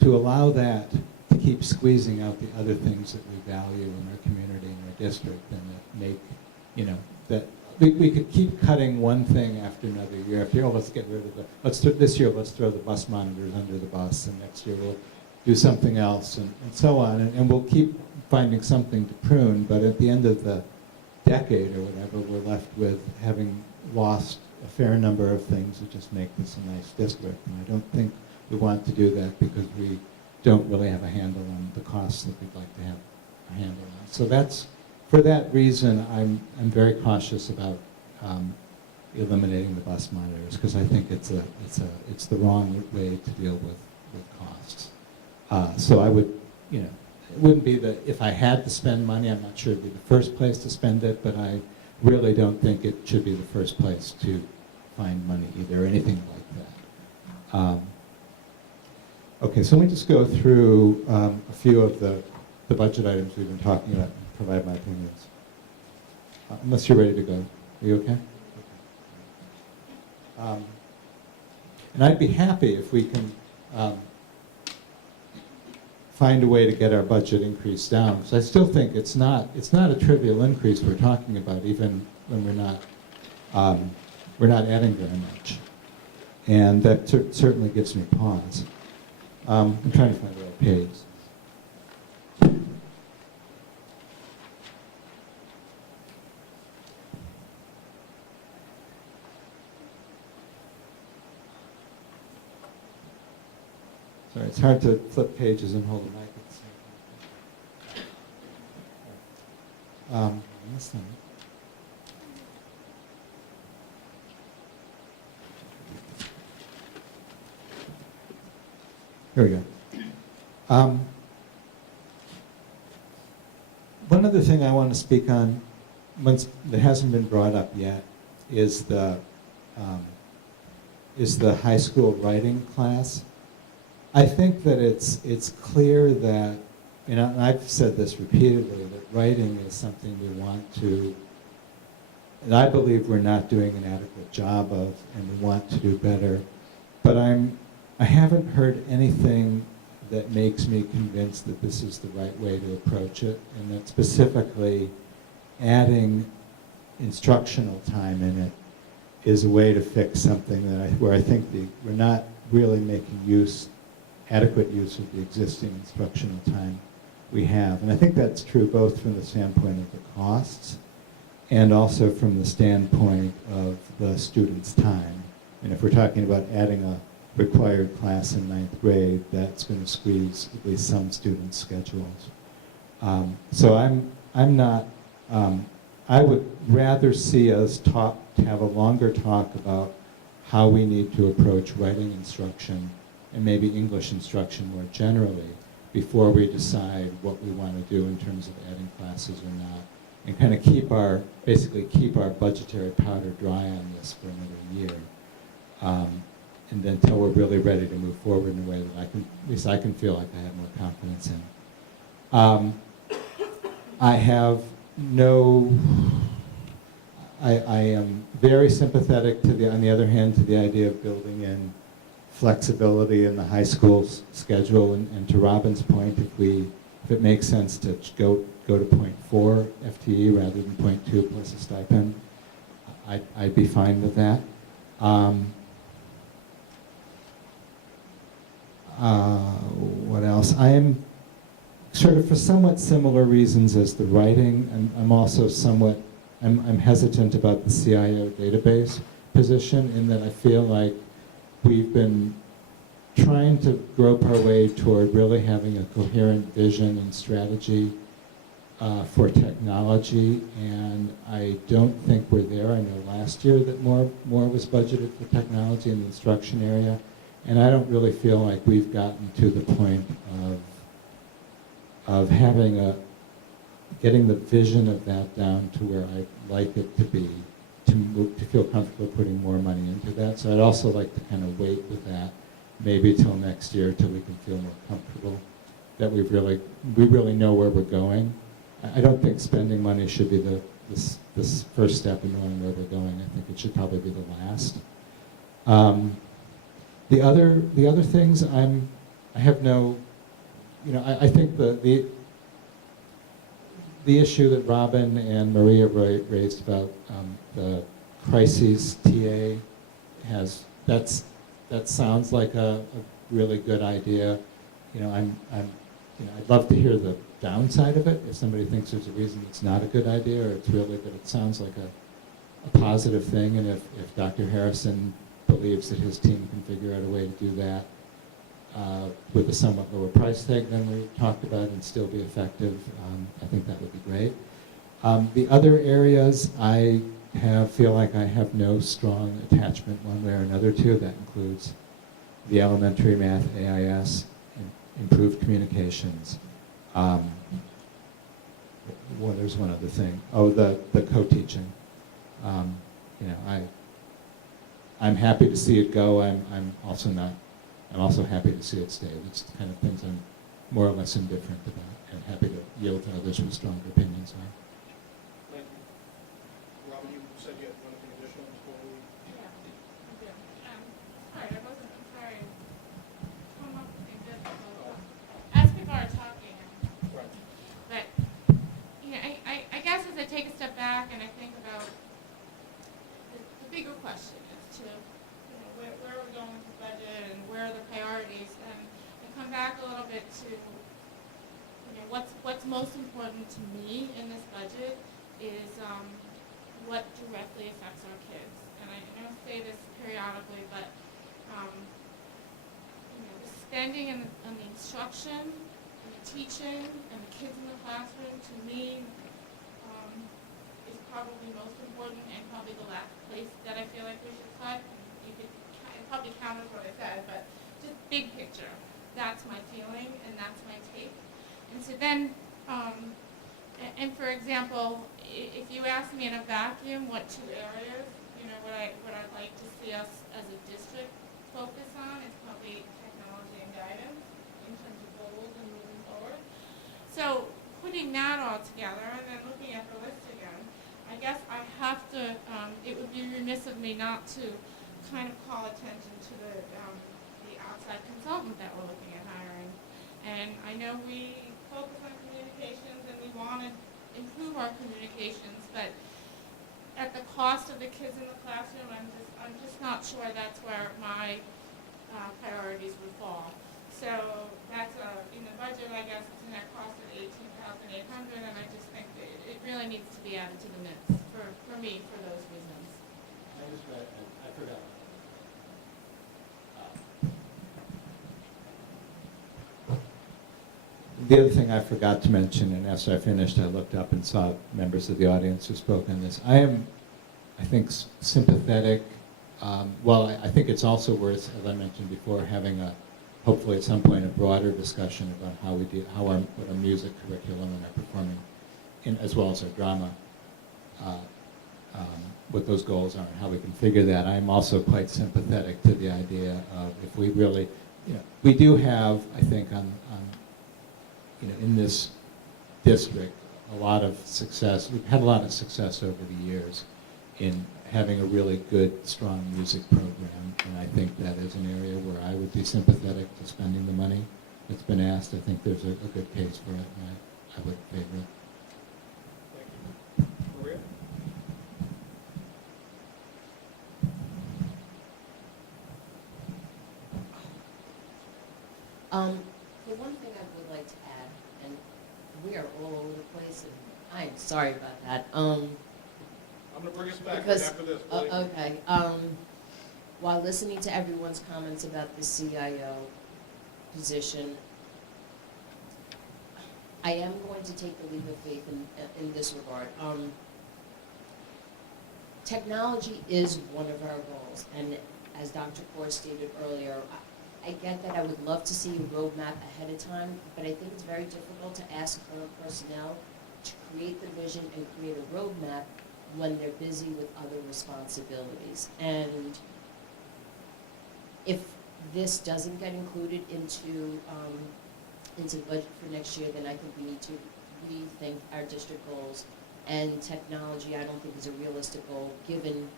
to allow that to keep squeezing out the other things that we value in our community and our district, and that make, you know, that we could keep cutting one thing after another year. After, oh, let's get rid of this year let's throw the bus monitors under the bus, and next year we'll do something else, and so on, and we'll keep finding something to prune, but at the end of the decade or whatever, we're left with having lost a fair number of things that just make this a nice district. And I don't think we want to do that because we don't really have a handle on the costs that we'd like to have a handle on. So for that reason, I'm very cautious about eliminating the bus monitors, because I think it's the wrong way to deal with costs. So I would, you know, it wouldn't be if I had to spend money, I'm not sure it'd be the first place to spend it, but I really don't think it should be the first place to find money either, or anything like that. Okay, so let me just go through a few of the budget items we've been talking about and provide my opinions. Unless you're ready to go. Are you okay? And I'd be happy if we can find a way to get our budget increase down. Because I still think it's not a trivial increase we're talking about, even when we're not adding very much. And that certainly gives me pause. I'm trying to find the right page. Sorry, it's hard to flip pages and hold a mic at the same time. This thing. Here we go. One other thing I want to speak on, that hasn't been brought up yet, is the high school writing class. I think that it's clear that, and I've said this repeatedly, that writing is something we want to, and I believe we're not doing an adequate job of, and we want to do better. But I haven't heard anything that makes me convinced that this is the right way to approach it, and that specifically adding instructional time in it is a way to fix something where I think we're not really making adequate use of the existing instructional time we have. And I think that's true both from the standpoint of the costs and also from the standpoint of the students' time. And if we're talking about adding a required class in 9th grade, that's going to squeeze at least some students' schedules. So I'm not, I would rather see us have a longer talk about how we need to approach writing instruction and maybe English instruction more generally before we decide what we want to do in terms of adding classes or not, and kind of basically keep our budgetary powder dry on this for another year. And then until we're really ready to move forward in a way that at least I can feel like I have more confidence in. I am very sympathetic on the other hand, to the idea of building in flexibility in the high school schedule, and to Robin's point, if it makes sense to go to 0.4 FTE rather than 0.2 plus a stipend, I'd be fine with that. What else? I am sort of, for somewhat similar reasons as the writing, I'm also somewhat, I'm hesitant about the CIO database position, in that I feel like we've been trying to grope our way toward really having a coherent vision and strategy for technology, and I don't think we're there. I know last year that more was budgeted for technology in the instruction area, and I don't really feel like we've gotten to the point of getting the vision of that down to where I'd like it to be, to feel comfortable putting more money into that. So I'd also like to kind of wait with that, maybe till next year, till we can feel more comfortable that we really know where we're going. I don't think spending money should be this first step in knowing where we're going. I think it should probably be the last. The other things, I have no, I think the issue that Robin and Maria raised about the crises TA that sounds like a really good idea. I'd love to hear the downside of it. If somebody thinks there's a reason it's not a good idea, or it's really, but it sounds like a positive thing, and if Dr. Harrison believes that his team can figure out a way to do that with a somewhat lower price tag than we talked about and still be effective, I think that would be great. The other areas I feel like I have no strong attachment one way or another to. That includes the elementary math, AIS, and improved communications. There's one other thing. Oh, the co-teaching. I'm happy to see it go. I'm also happy to see it stay. It's the kind of things I'm more or less indifferent about, and happy to yield to others with stronger opinions on. Thank you. Robin, you said you had one thing additional before we... Yeah, I do. Sorry, I wasn't and I think about the bigger question as to, you know, where are we going with the budget and where are the priorities, and come back a little bit to, you know, what's most important to me in this budget is what directly affects our kids. And I don't say this periodically, but you know, the spending and the instruction and the teaching and the kids in the classroom, to me, is probably most important, and probably the last place that I feel like we should cut. You could probably counter what I said, but just big picture. That's my feeling, and that's my take. And so then, and for example, if you ask me in a vacuum what two areas, you know, what I'd like to see us as a district focus on, it's probably technology and guidance in terms of goals and moving forward. So putting that all together and then looking at the list again, I guess I have to, it would be remiss of me not to kind of call attention to the outside consultant that we're looking at hiring. And I know we focus on communications and we want to improve our communications, but at the cost of the kids in the classroom, I'm just not sure that's where my priorities would fall. So that's in the budget, I guess it's a net cost of $18,800, and I just think that it really needs to be added to the mix for me for those reasons. I forgot. The other thing I forgot to mention, and after I finished, I looked up and saw members of the audience who spoke on this. I am, I think, sympathetic. I think it's also worth, as I mentioned before, having hopefully at some point, a broader discussion about what our music curriculum and our performing, as well as our drama, what those goals are and how we can figure that. I'm also quite sympathetic to the idea of if we really, we do have, I think, in this district, a lot of success. We've had a lot of success over the years in having a really good, strong music program, and I think that is an area where I would be sympathetic to spending the money that's been asked. I think there's a good case for it, and I would favor it. Thank you. Maria? The one thing I would like to add, and we are all over the place, and I'm sorry about that. I'm going to bring us back because, after this. Please. Okay. While listening to everyone's comments about the CIO position, I am going to take the leap of faith in this regard. Technology is one of our goals, and as Dr. Kaur stated earlier, I get that I would love to see a roadmap ahead of time, but I think it's very difficult to ask current personnel to create the vision and create a roadmap when they're busy with other responsibilities. And if this doesn't get included into the budget for next year, then I think we need to rethink our district goals. And technology, I don't think is a realistic goal given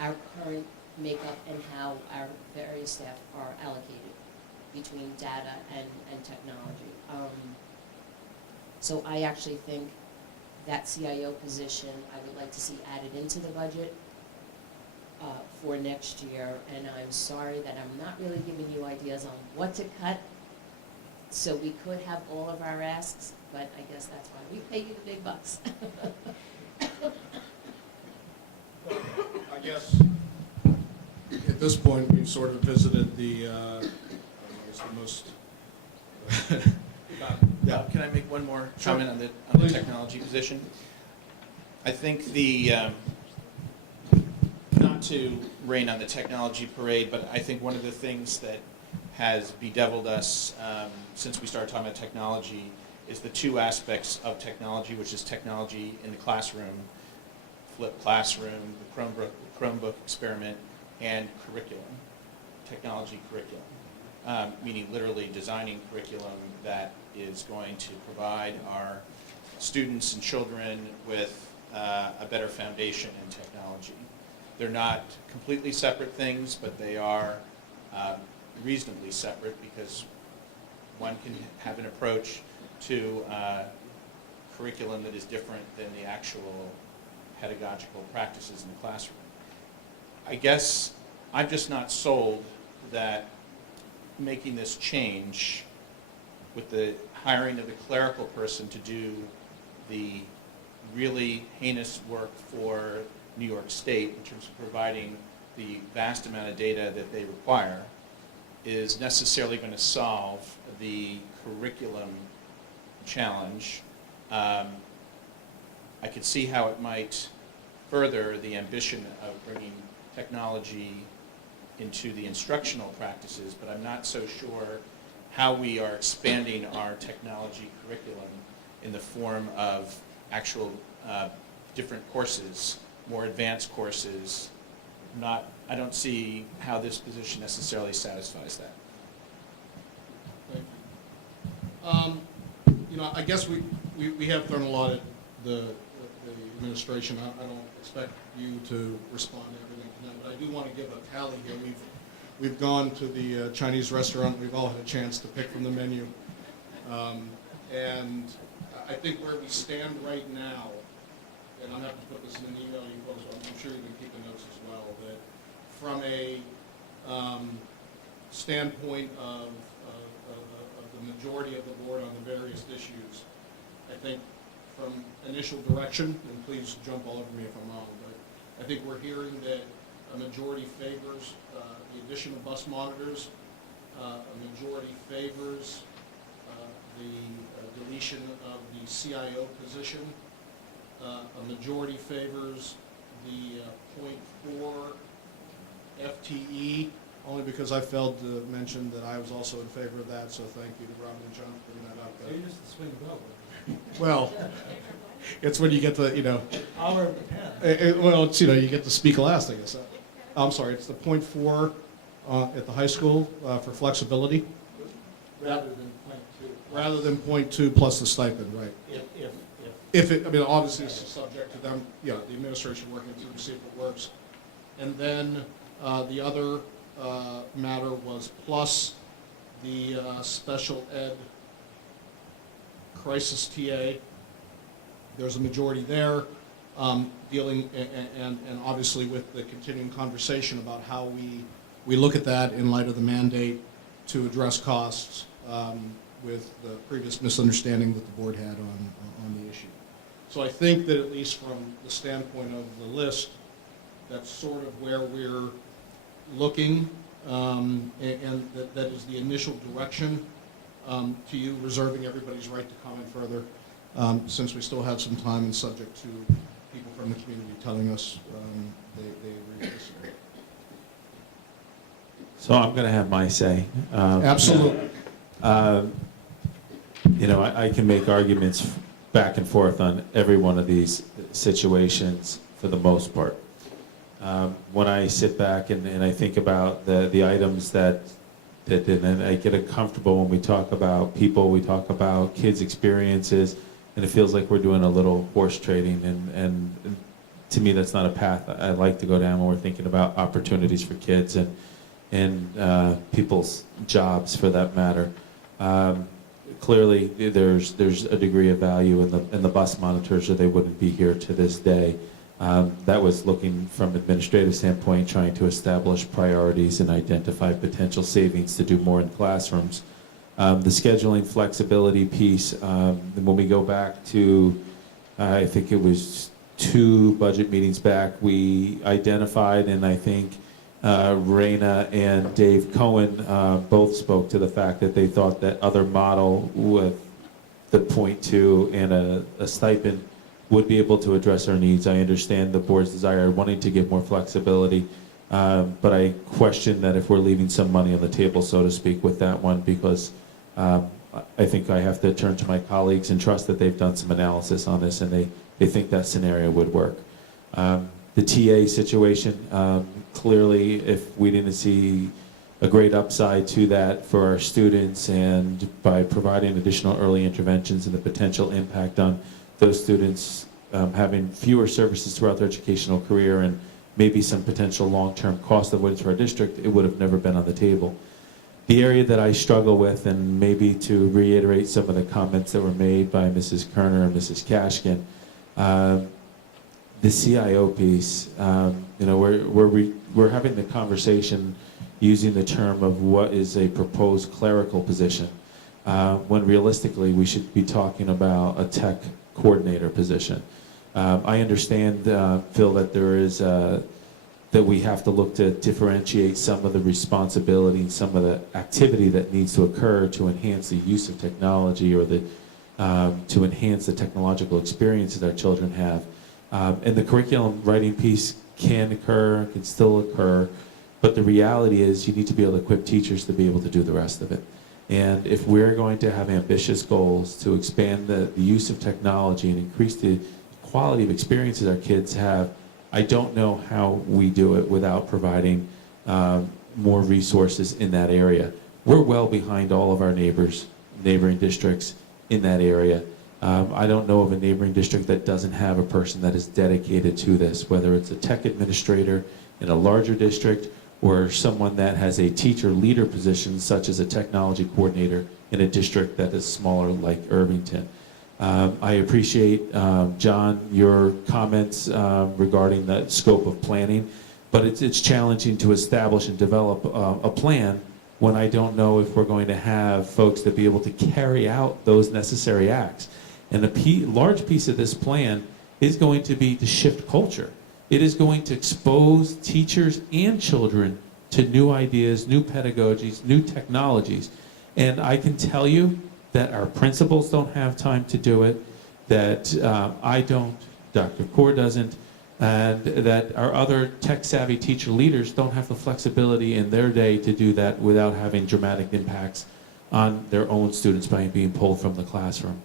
our current makeup and how our various staff are allocated between data and technology. So I actually think that CIO position I would like to see added into the budget for next year. And I'm sorry that I'm not really giving you ideas on what to cut. So we could have all of our asks, but I guess that's why we pay you the big bucks. Well, I guess at this point we've sort of visited the most. Can I make one more comment on the technology position? I think not to rain on the technology parade, but I think one of the things that has bedeviled us since we started talking about technology is the two aspects of technology, which is technology in the classroom, flipped classroom, the Chromebook experiment, and curriculum, technology curriculum, meaning literally designing curriculum that is going to provide our students and children with a better foundation in technology. They're not completely separate things, but they are reasonably separate because one can have an approach to curriculum that is different than the actual pedagogical practices in the classroom. I guess I'm just not sold that making this change with the hiring of a clerical person to do the really heinous work for New York State in terms of providing the vast amount of data that they require is necessarily going to solve the curriculum challenge. I could see how it might further the ambition of bringing technology into the instructional practices, but I'm not so sure how we are expanding our technology curriculum in the form of actual different courses, more advanced courses. I don't see how this position necessarily satisfies that. Thank you. I guess we have thrown a lot at the administration. I don't expect you to respond to everything tonight, but I do want to give a tally here. We've gone to the Chinese restaurant. We've all had a chance to pick from the menu. And I think where we stand right now, and I'm going to have to put this in an email you post, I'm sure you've been keeping notes as well, that from a standpoint of the majority of the board on the various issues, I think from initial direction, and please jump all over me if I'm wrong, but I think we're hearing that a majority favors the addition of bus monitors, a majority favors the deletion of the CIO position, a majority favors the .4 FTE, only because I failed to mention that I was also in favor of that, so thank you to Robin and John for bringing that up. So you used to swing vote. Well, it's when you get to, Hour of 10. well, it's, you get to speak last, I guess. I'm sorry, it's the .4 at the high school for flexibility. Rather than .2. Rather than .2 plus the stipend, right. If it, obviously it's subject to them, the administration working through to see if it works. And then the other matter was plus the special ed crisis TA. There's a majority there dealing, and obviously with the continuing conversation about how we look at that in light of the mandate to address costs with the previous misunderstanding that the board had on the issue. So I think that at least from the standpoint of the list, that's sort of where we're looking, and that is the initial direction to you, reserving everybody's right to comment further, since we still have some time and subject to people from the community telling us they agree with this. So I'm going to have my say. Absolutely. I can make arguments back and forth on every one of these situations for the most part. When I sit back and I think about the items that and I get comfortable when we talk about people, we talk about kids' experiences, and it feels like we're doing a little horse trading, and to me that's not a path I like to go down when we're thinking about opportunities for kids and people's jobs for that matter. Clearly, there's a degree of value in the bus monitors, or they wouldn't be here to this day. That was looking from an administrative standpoint, trying to establish priorities and identify potential savings to do more in classrooms. The scheduling flexibility piece, when we go back to, I think it was 2 budget meetings back, we identified, and I think Raina and Dave Cohen both spoke to the fact that they thought that other model with the .2 and a stipend would be able to address our needs. I understand the board's desire, wanting to give more flexibility, but I question that if we're leaving some money on the table, so to speak, with that one, because I think I have to turn to my colleagues and trust that they've done some analysis on this, and they think that scenario would work. The TA situation, clearly, if we didn't see a great upside to that for our students, and by providing additional early interventions and the potential impact on those students having fewer services throughout their educational career and maybe some potential long-term cost avoidance for our district, it would have never been on the table. The area that I struggle with, and maybe to reiterate some of the comments that were made by Mrs. Kerner and Mrs. Kashkin, the CIO piece, we're having the conversation using the term of what is a proposed clerical position, when realistically we should be talking about a tech coordinator position. I understand, Phil, that there is that we have to look to differentiate some of the responsibility and some of the activity that needs to occur to enhance the use of technology or to enhance the technological experiences our children have. And the curriculum writing piece can occur, can still occur, but the reality is you need to be able to equip teachers to be able to do the rest of it. And if we're going to have ambitious goals to expand the use of technology and increase the quality of experiences our kids have, I don't know how we do it without providing more resources in that area. We're well behind all of our neighboring districts in that area. I don't know of a neighboring district that doesn't have a person that is dedicated to this, whether it's a tech administrator in a larger district or someone that has a teacher leader position, such as a technology coordinator in a district that is smaller like Irvington. I appreciate, John, your comments regarding the scope of planning, but it's challenging to establish and develop a plan when I don't know if we're going to have folks that be able to carry out those necessary acts. And a large piece of this plan is going to be to shift culture. It is going to expose teachers and children to new ideas, new pedagogies, new technologies. And I can tell you that our principals don't have time to do it, that I don't, Dr. Kaur doesn't, and that our other tech-savvy teacher leaders don't have the flexibility in their day to do that without having dramatic impacts on their own students by being pulled from the classroom.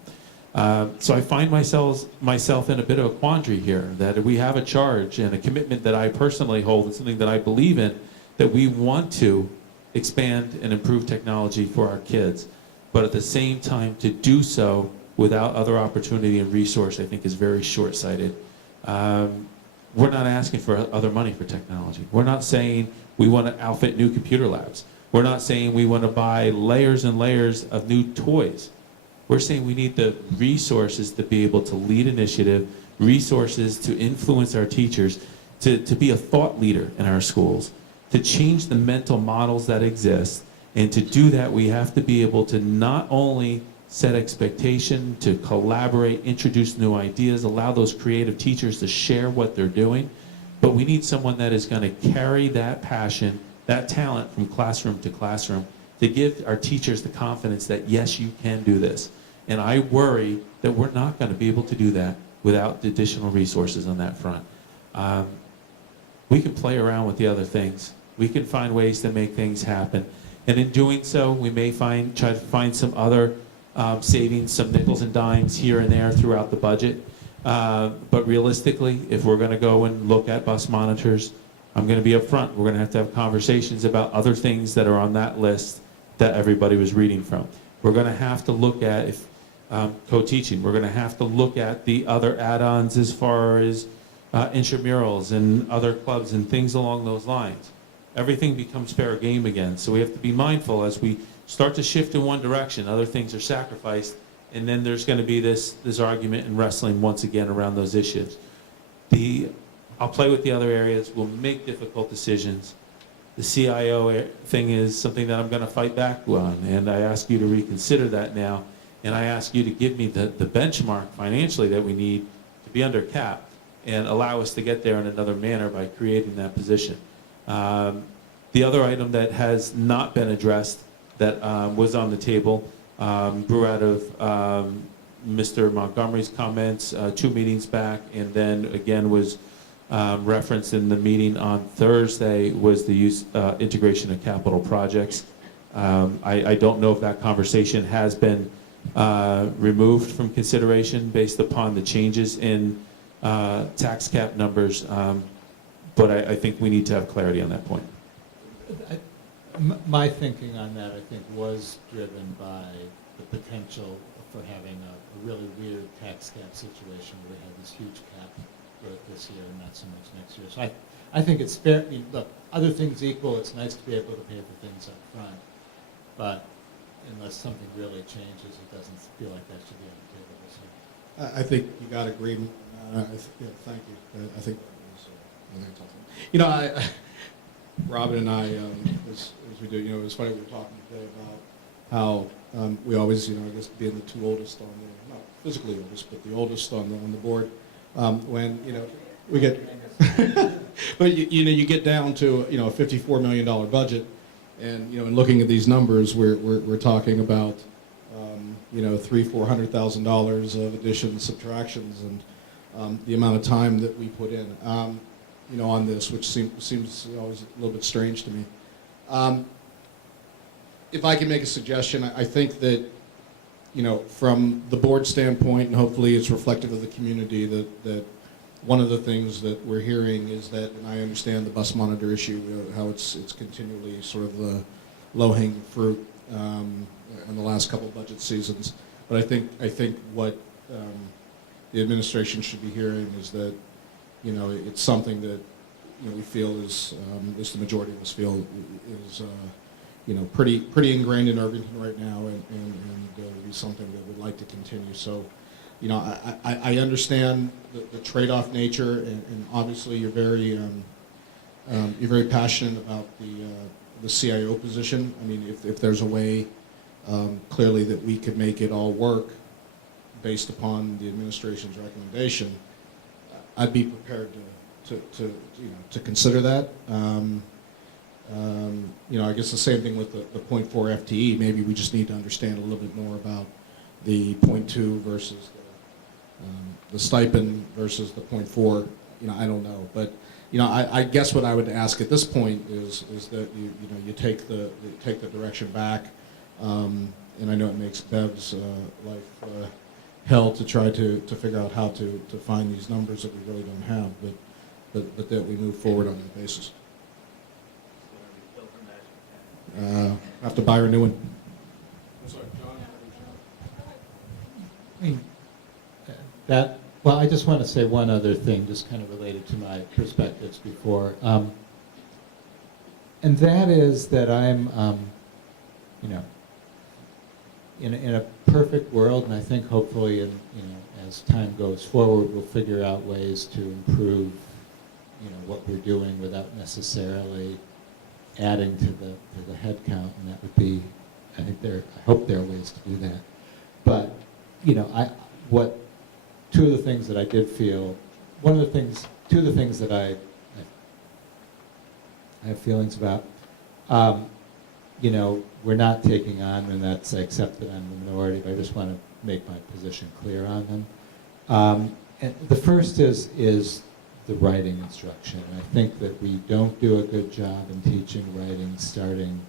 So I find myself in a bit of a quandary here, that we have a charge and a commitment that I personally hold and something that I believe in, that we want to expand and improve technology for our kids. But at the same time, to do so without other opportunity and resource, I think is very short-sighted. We're not asking for other money for technology. We're not saying we want to outfit new computer labs. We're not saying we want to buy layers and layers of new toys. We're saying we need the resources to be able to lead initiative, resources to influence our teachers, to be a thought leader in our schools, to change the mental models that exist. And to do that, we have to be able to not only set expectation, to collaborate, introduce new ideas, allow those creative teachers to share what they're doing, but we need someone that is going to carry that passion, that talent from classroom to classroom, to give our teachers the confidence that, yes, you can do this. And I worry that we're not going to be able to do that without the additional resources on that front. We can play around with the other things. We can find ways to make things happen. And in doing so, we may try to find some other savings, some nickels and dimes here and there throughout the budget. But realistically, if we're going to go and look at bus monitors, I'm going to be upfront. We're going to have conversations about other things that are on that list that everybody was reading from. We're going to have to look at co-teaching. We're going to have to look at the other add-ons as far as intramurals and other clubs and things along those lines. Everything becomes fair game again. So we have to be mindful as we start to shift in one direction, other things are sacrificed, and then there's going to be this argument and wrestling once again around those issues. I'll play with the other areas, we'll make difficult decisions. The CIO thing is something that I'm going to fight back on, and I ask you to reconsider that now, and I ask you to give me the benchmark financially that we need to be under cap and allow us to get there in another manner by creating that position. The other item that has not been addressed that was on the table grew out of Mr. Montgomery's comments 2 meetings back, and then again was referenced in the meeting on Thursday, was the integration of capital projects. I don't know if that conversation has been removed from consideration based upon the changes in tax cap numbers, but I think we need to have clarity on that point. My thinking on that, I think, was driven by the potential for having a really weird tax cap situation where we had this huge cap growth this year and not so much next year. So I think it's fair. Look, other things equal, it's nice to be able to pay for things up front, but unless something really changes, it doesn't feel like that should be on the table this year. I think you got agreement. Yeah, thank you. I think Robin and I, as we do, it was funny, we were talking today about how we always, I guess being the two oldest on the, not physically oldest, but the oldest on the board, when, we get, but you get down to, a $54 million budget, and, in looking at these numbers, we're talking about, $300,000-$400,000 of additions, subtractions, and the amount of time that we put in, on this, which seems always a little bit strange to me. If I can make a suggestion, I think that, from the board standpoint, and hopefully it's reflective of the community, that one of the things that we're hearing is that, and I understand the bus monitor issue, how it's continually sort of the low-hanging fruit in the last couple of budget seasons. But I think what the administration should be hearing is that, it's something that, we feel is, at least the majority of us feel is, pretty ingrained in Irvington right now, and be something that we'd like to continue. So, I understand the trade-off nature, and obviously you're very passionate about the CIO position. I mean, if there's a way, clearly that we could make it all work based upon the administration's recommendation, I'd be prepared to consider that. I guess the same thing with the 0.4 FTE. Maybe we just need to understand a little bit more about the 0.2 versus the stipend versus the 0.4. I don't know, but I guess what I would ask at this point is that you take the direction back, and I know it makes Bev's life hell to try to figure out how to find these numbers that we really don't have, but that we move forward on that basis. Have to buy her a new one. I'm sorry, John. Well, I just want to say one other thing, just kind of related to my perspectives before, and that is that I'm, in a perfect world, and I think hopefully, as time goes forward, we'll figure out ways to improve, what we're doing without necessarily adding to the head count, and that would be, I hope there are ways to do that. But, two of the things that I did feel, two of the things that I have feelings about, we're not taking on, and that's, I accept that I'm the minority, but I just want to make my position clear on them. And the first is the writing instruction. I think that we don't do a good job in teaching writing starting,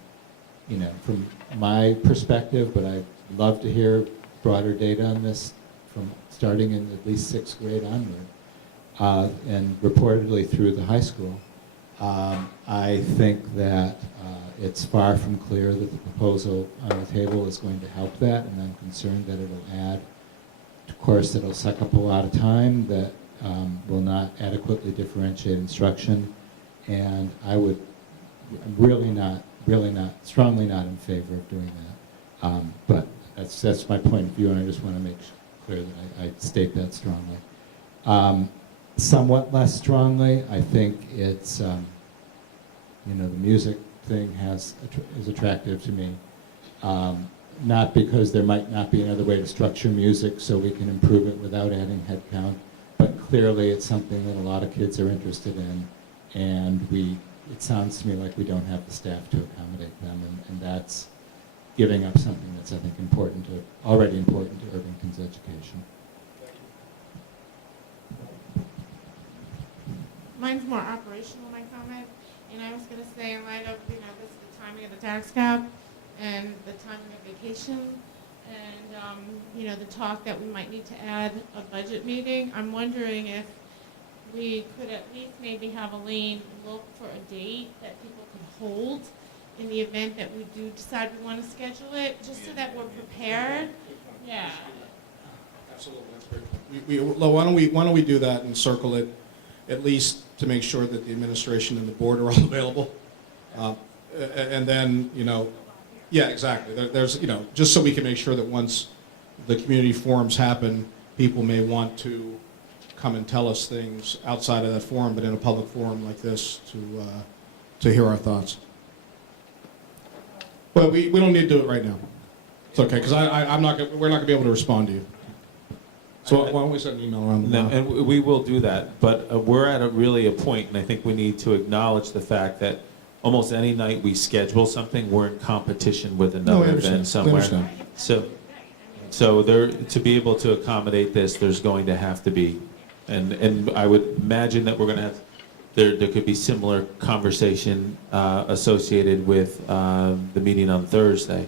from my perspective, but I'd love to hear broader data on this from starting in at least 6th grade onward, and reportedly through the high school. I think that it's far from clear that the proposal on the table is going to help that, and I'm concerned that it'll add a course that'll suck up a lot of time, that will not adequately differentiate instruction, and I'm strongly not in favor of doing that. But that's my point of view, and I just want to make clear that I state that strongly. Somewhat less strongly, I think it's, the music thing is attractive to me. Not because there might not be another way to structure music so we can improve it without adding headcount, but clearly it's something that a lot of kids are interested in, and it sounds to me like we don't have the staff to accommodate them, and that's giving up something that's, I think, already important to Irvington's education. Mine's more operational, my comment, and I was going to say, in light of, this is the timing of the tax cap and the timing of vacation, and, the talk that we might need to add a budget meeting, I'm wondering if we could at least maybe have Elaine look for a date that people could hold in the event that we do decide we want to schedule it, just so that we're prepared. Yeah. Absolutely, that's great. Why don't we do that and circle it, at least to make sure that the administration and the board are all available, and then yeah, exactly. There's just so we can make sure that once the community forums happen, people may want to come and tell us things outside of that forum, but in a public forum like this to hear our thoughts. Well, we don't need to do it right now. It's okay, because we're not going to be able to respond to you. So why don't we send an email around? No, and we will do that, but we're at really a point, and I think we need to acknowledge the fact that almost any night we schedule something, we're in competition with another event somewhere. So there, to be able to accommodate this, there's going to have to be, and I would imagine that we're going to have, there could be similar conversation associated with the meeting on Thursday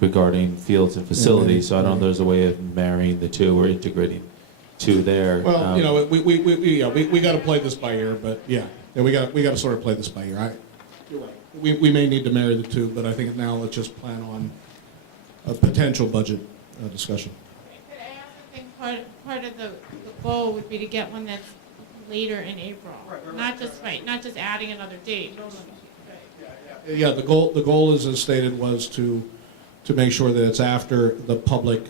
regarding fields and facilities. So I don't know if there's a way of marrying the two or integrating two there. Well, you know, we got to play this by ear, but yeah, we got to sort of play this by ear. You're right. We may need to marry the two, but I think now let's just plan on a potential budget discussion. But I also think part of the goal would be to get one that's later in April, not just adding another date. Yeah, the goal is, as stated, was to make sure that it's after the public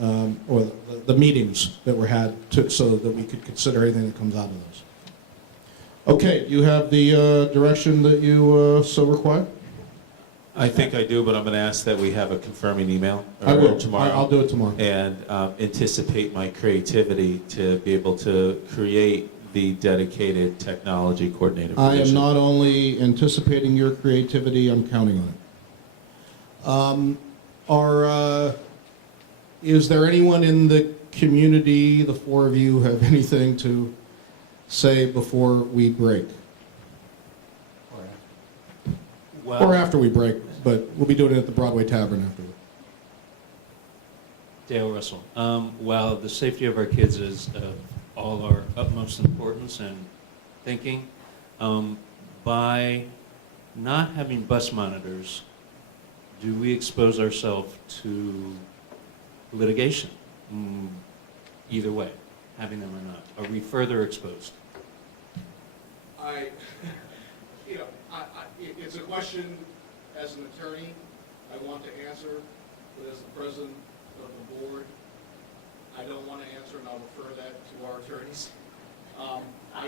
or the meetings that were had, so that we could consider anything that comes out of those. Okay, you have the direction that you so require? I think I do, but I'm going to ask that we have a confirming email. I will. Tomorrow. I'll do it tomorrow. And anticipate my creativity to be able to create the dedicated technology coordinator position. I am not only anticipating your creativity, I'm counting on it. Is there anyone in the community, the four of you, have anything to say before we break? Or after we break, but we'll be doing it at the Broadway Tavern afterward. Dale Russell. Well, the safety of our kids is of all our utmost importance and thinking. By not having bus monitors, do we expose ourselves to litigation? Either way, having them or not. Are we further exposed? It's a question as an attorney I want to answer, but as the president of the board, I don't want to answer, and I'll refer that to our attorneys.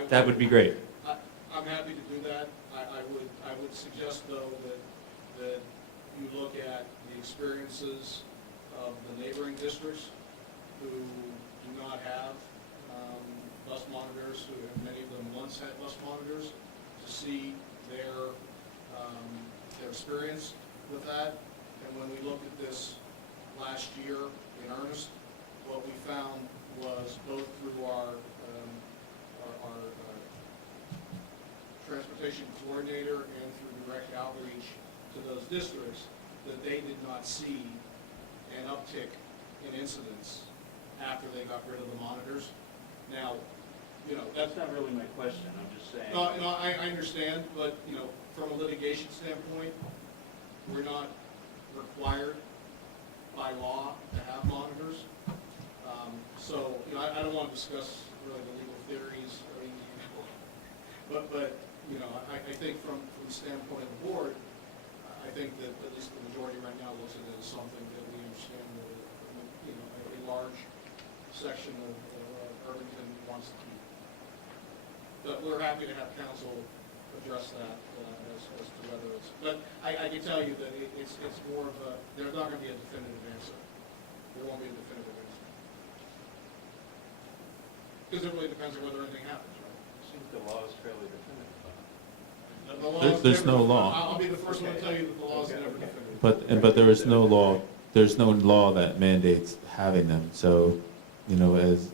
That would be great. I'm happy to do that. I would suggest, though, that you look at the experiences of the neighboring districts who do not have bus monitors, who have, many of them once had bus monitors, to see their experience with that. And when we looked at this last year in earnest, what we found was, both through our transportation coordinator and through direct outreach to those districts, that they did not see an uptick in incidents after they got rid of the monitors. Now, you know, that's not really my question. I'm just saying. No, I understand, but, you know, from a litigation standpoint, we're not required by law to have monitors. So, you know, I don't want to discuss really the legal theories or anything, but you know, I think from the standpoint of the board, I think that at least the majority right now looks at it as something that we understand that, you know, a large section of Irvington wants to keep. But we're happy to have counsel address that as to whether it's. But I can tell you that it's more of a. There's not going to be a definitive answer. There won't be a definitive answer. Because it really depends on whether anything happens, right? It seems the law is fairly definitive. There's no law. I'll be the first one to tell you that the law is never definitive. But there is no law. There's no law that mandates having them. So, you know, as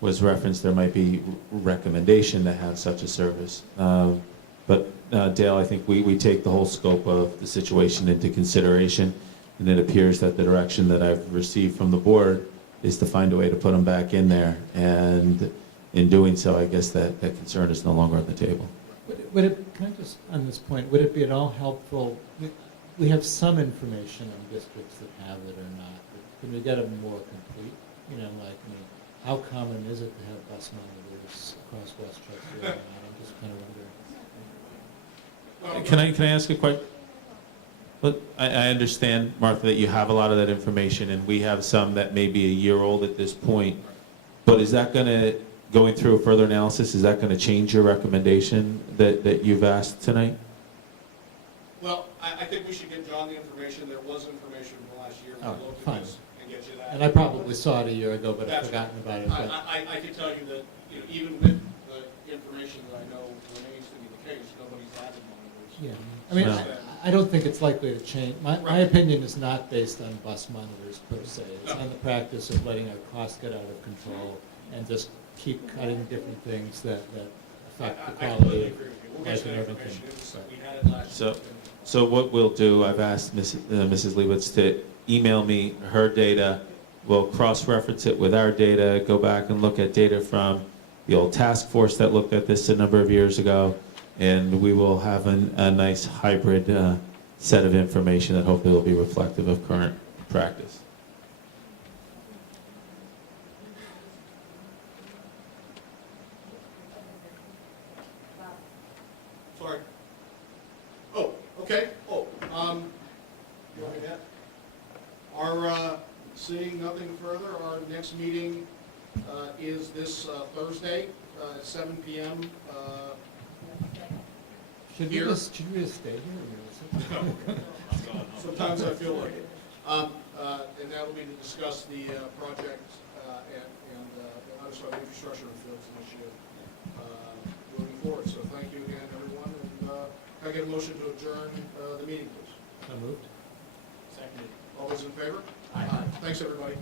was referenced, there might be recommendation to have such a service. But Dale, I think we take the whole scope of the situation into consideration, and it appears that the direction that I've received from the board is to find a way to put them back in there. And in doing so, I guess that concern is no longer on the table. Can I just, on this point, would it be at all helpful, we have some information on districts that have it or not, but can we get a more complete, you know, like, I mean, how common is it to have bus monitors across Westchester or not? I'm just kind of wondering. Can I ask a question? But I understand, Martha, that you have a lot of that information, and we have some that may be a year old at this point. But is that going to, going through a further analysis, is that going to change your recommendation that you've asked tonight? Well, I think we should get John the information. There was information from last year. We'll Oh, look at fine. this and get you that. And I probably saw it a year ago, but I've That's forgotten about it. right. But I can tell you that, you know, even with the information that I know remains to be the case, nobody's added monitors. yeah, I mean, No. I don't think it's likely to change. My Right. opinion is not based on bus monitors per se. It's No. on the practice of letting our costs get out of control and just keep cutting different things that affect the I quality completely of agree with you. We'll get life you in that Irvington. information. It was- But- We had it last year. So what we'll do, I've asked Mrs. Leibowitz to email me her data. We'll cross-reference it with our data, go back and look at data from the old task force that looked at this a number of years ago, and we will have a nice hybrid set of information that hopefully will be reflective of current practice. Sorry. Oh, okay. Oh, you want me to? Seeing nothing further, our next meeting is this Thursday at 7 p.m. Should we Here. just stay here? Sometimes I feel like it. And that will be to discuss the project and the infrastructure and fields initiative moving forward. So thank you again, everyone. And can I get a motion to adjourn the meeting, please? So moved. Seconded. All those in favor? Aye. Thanks, everybody.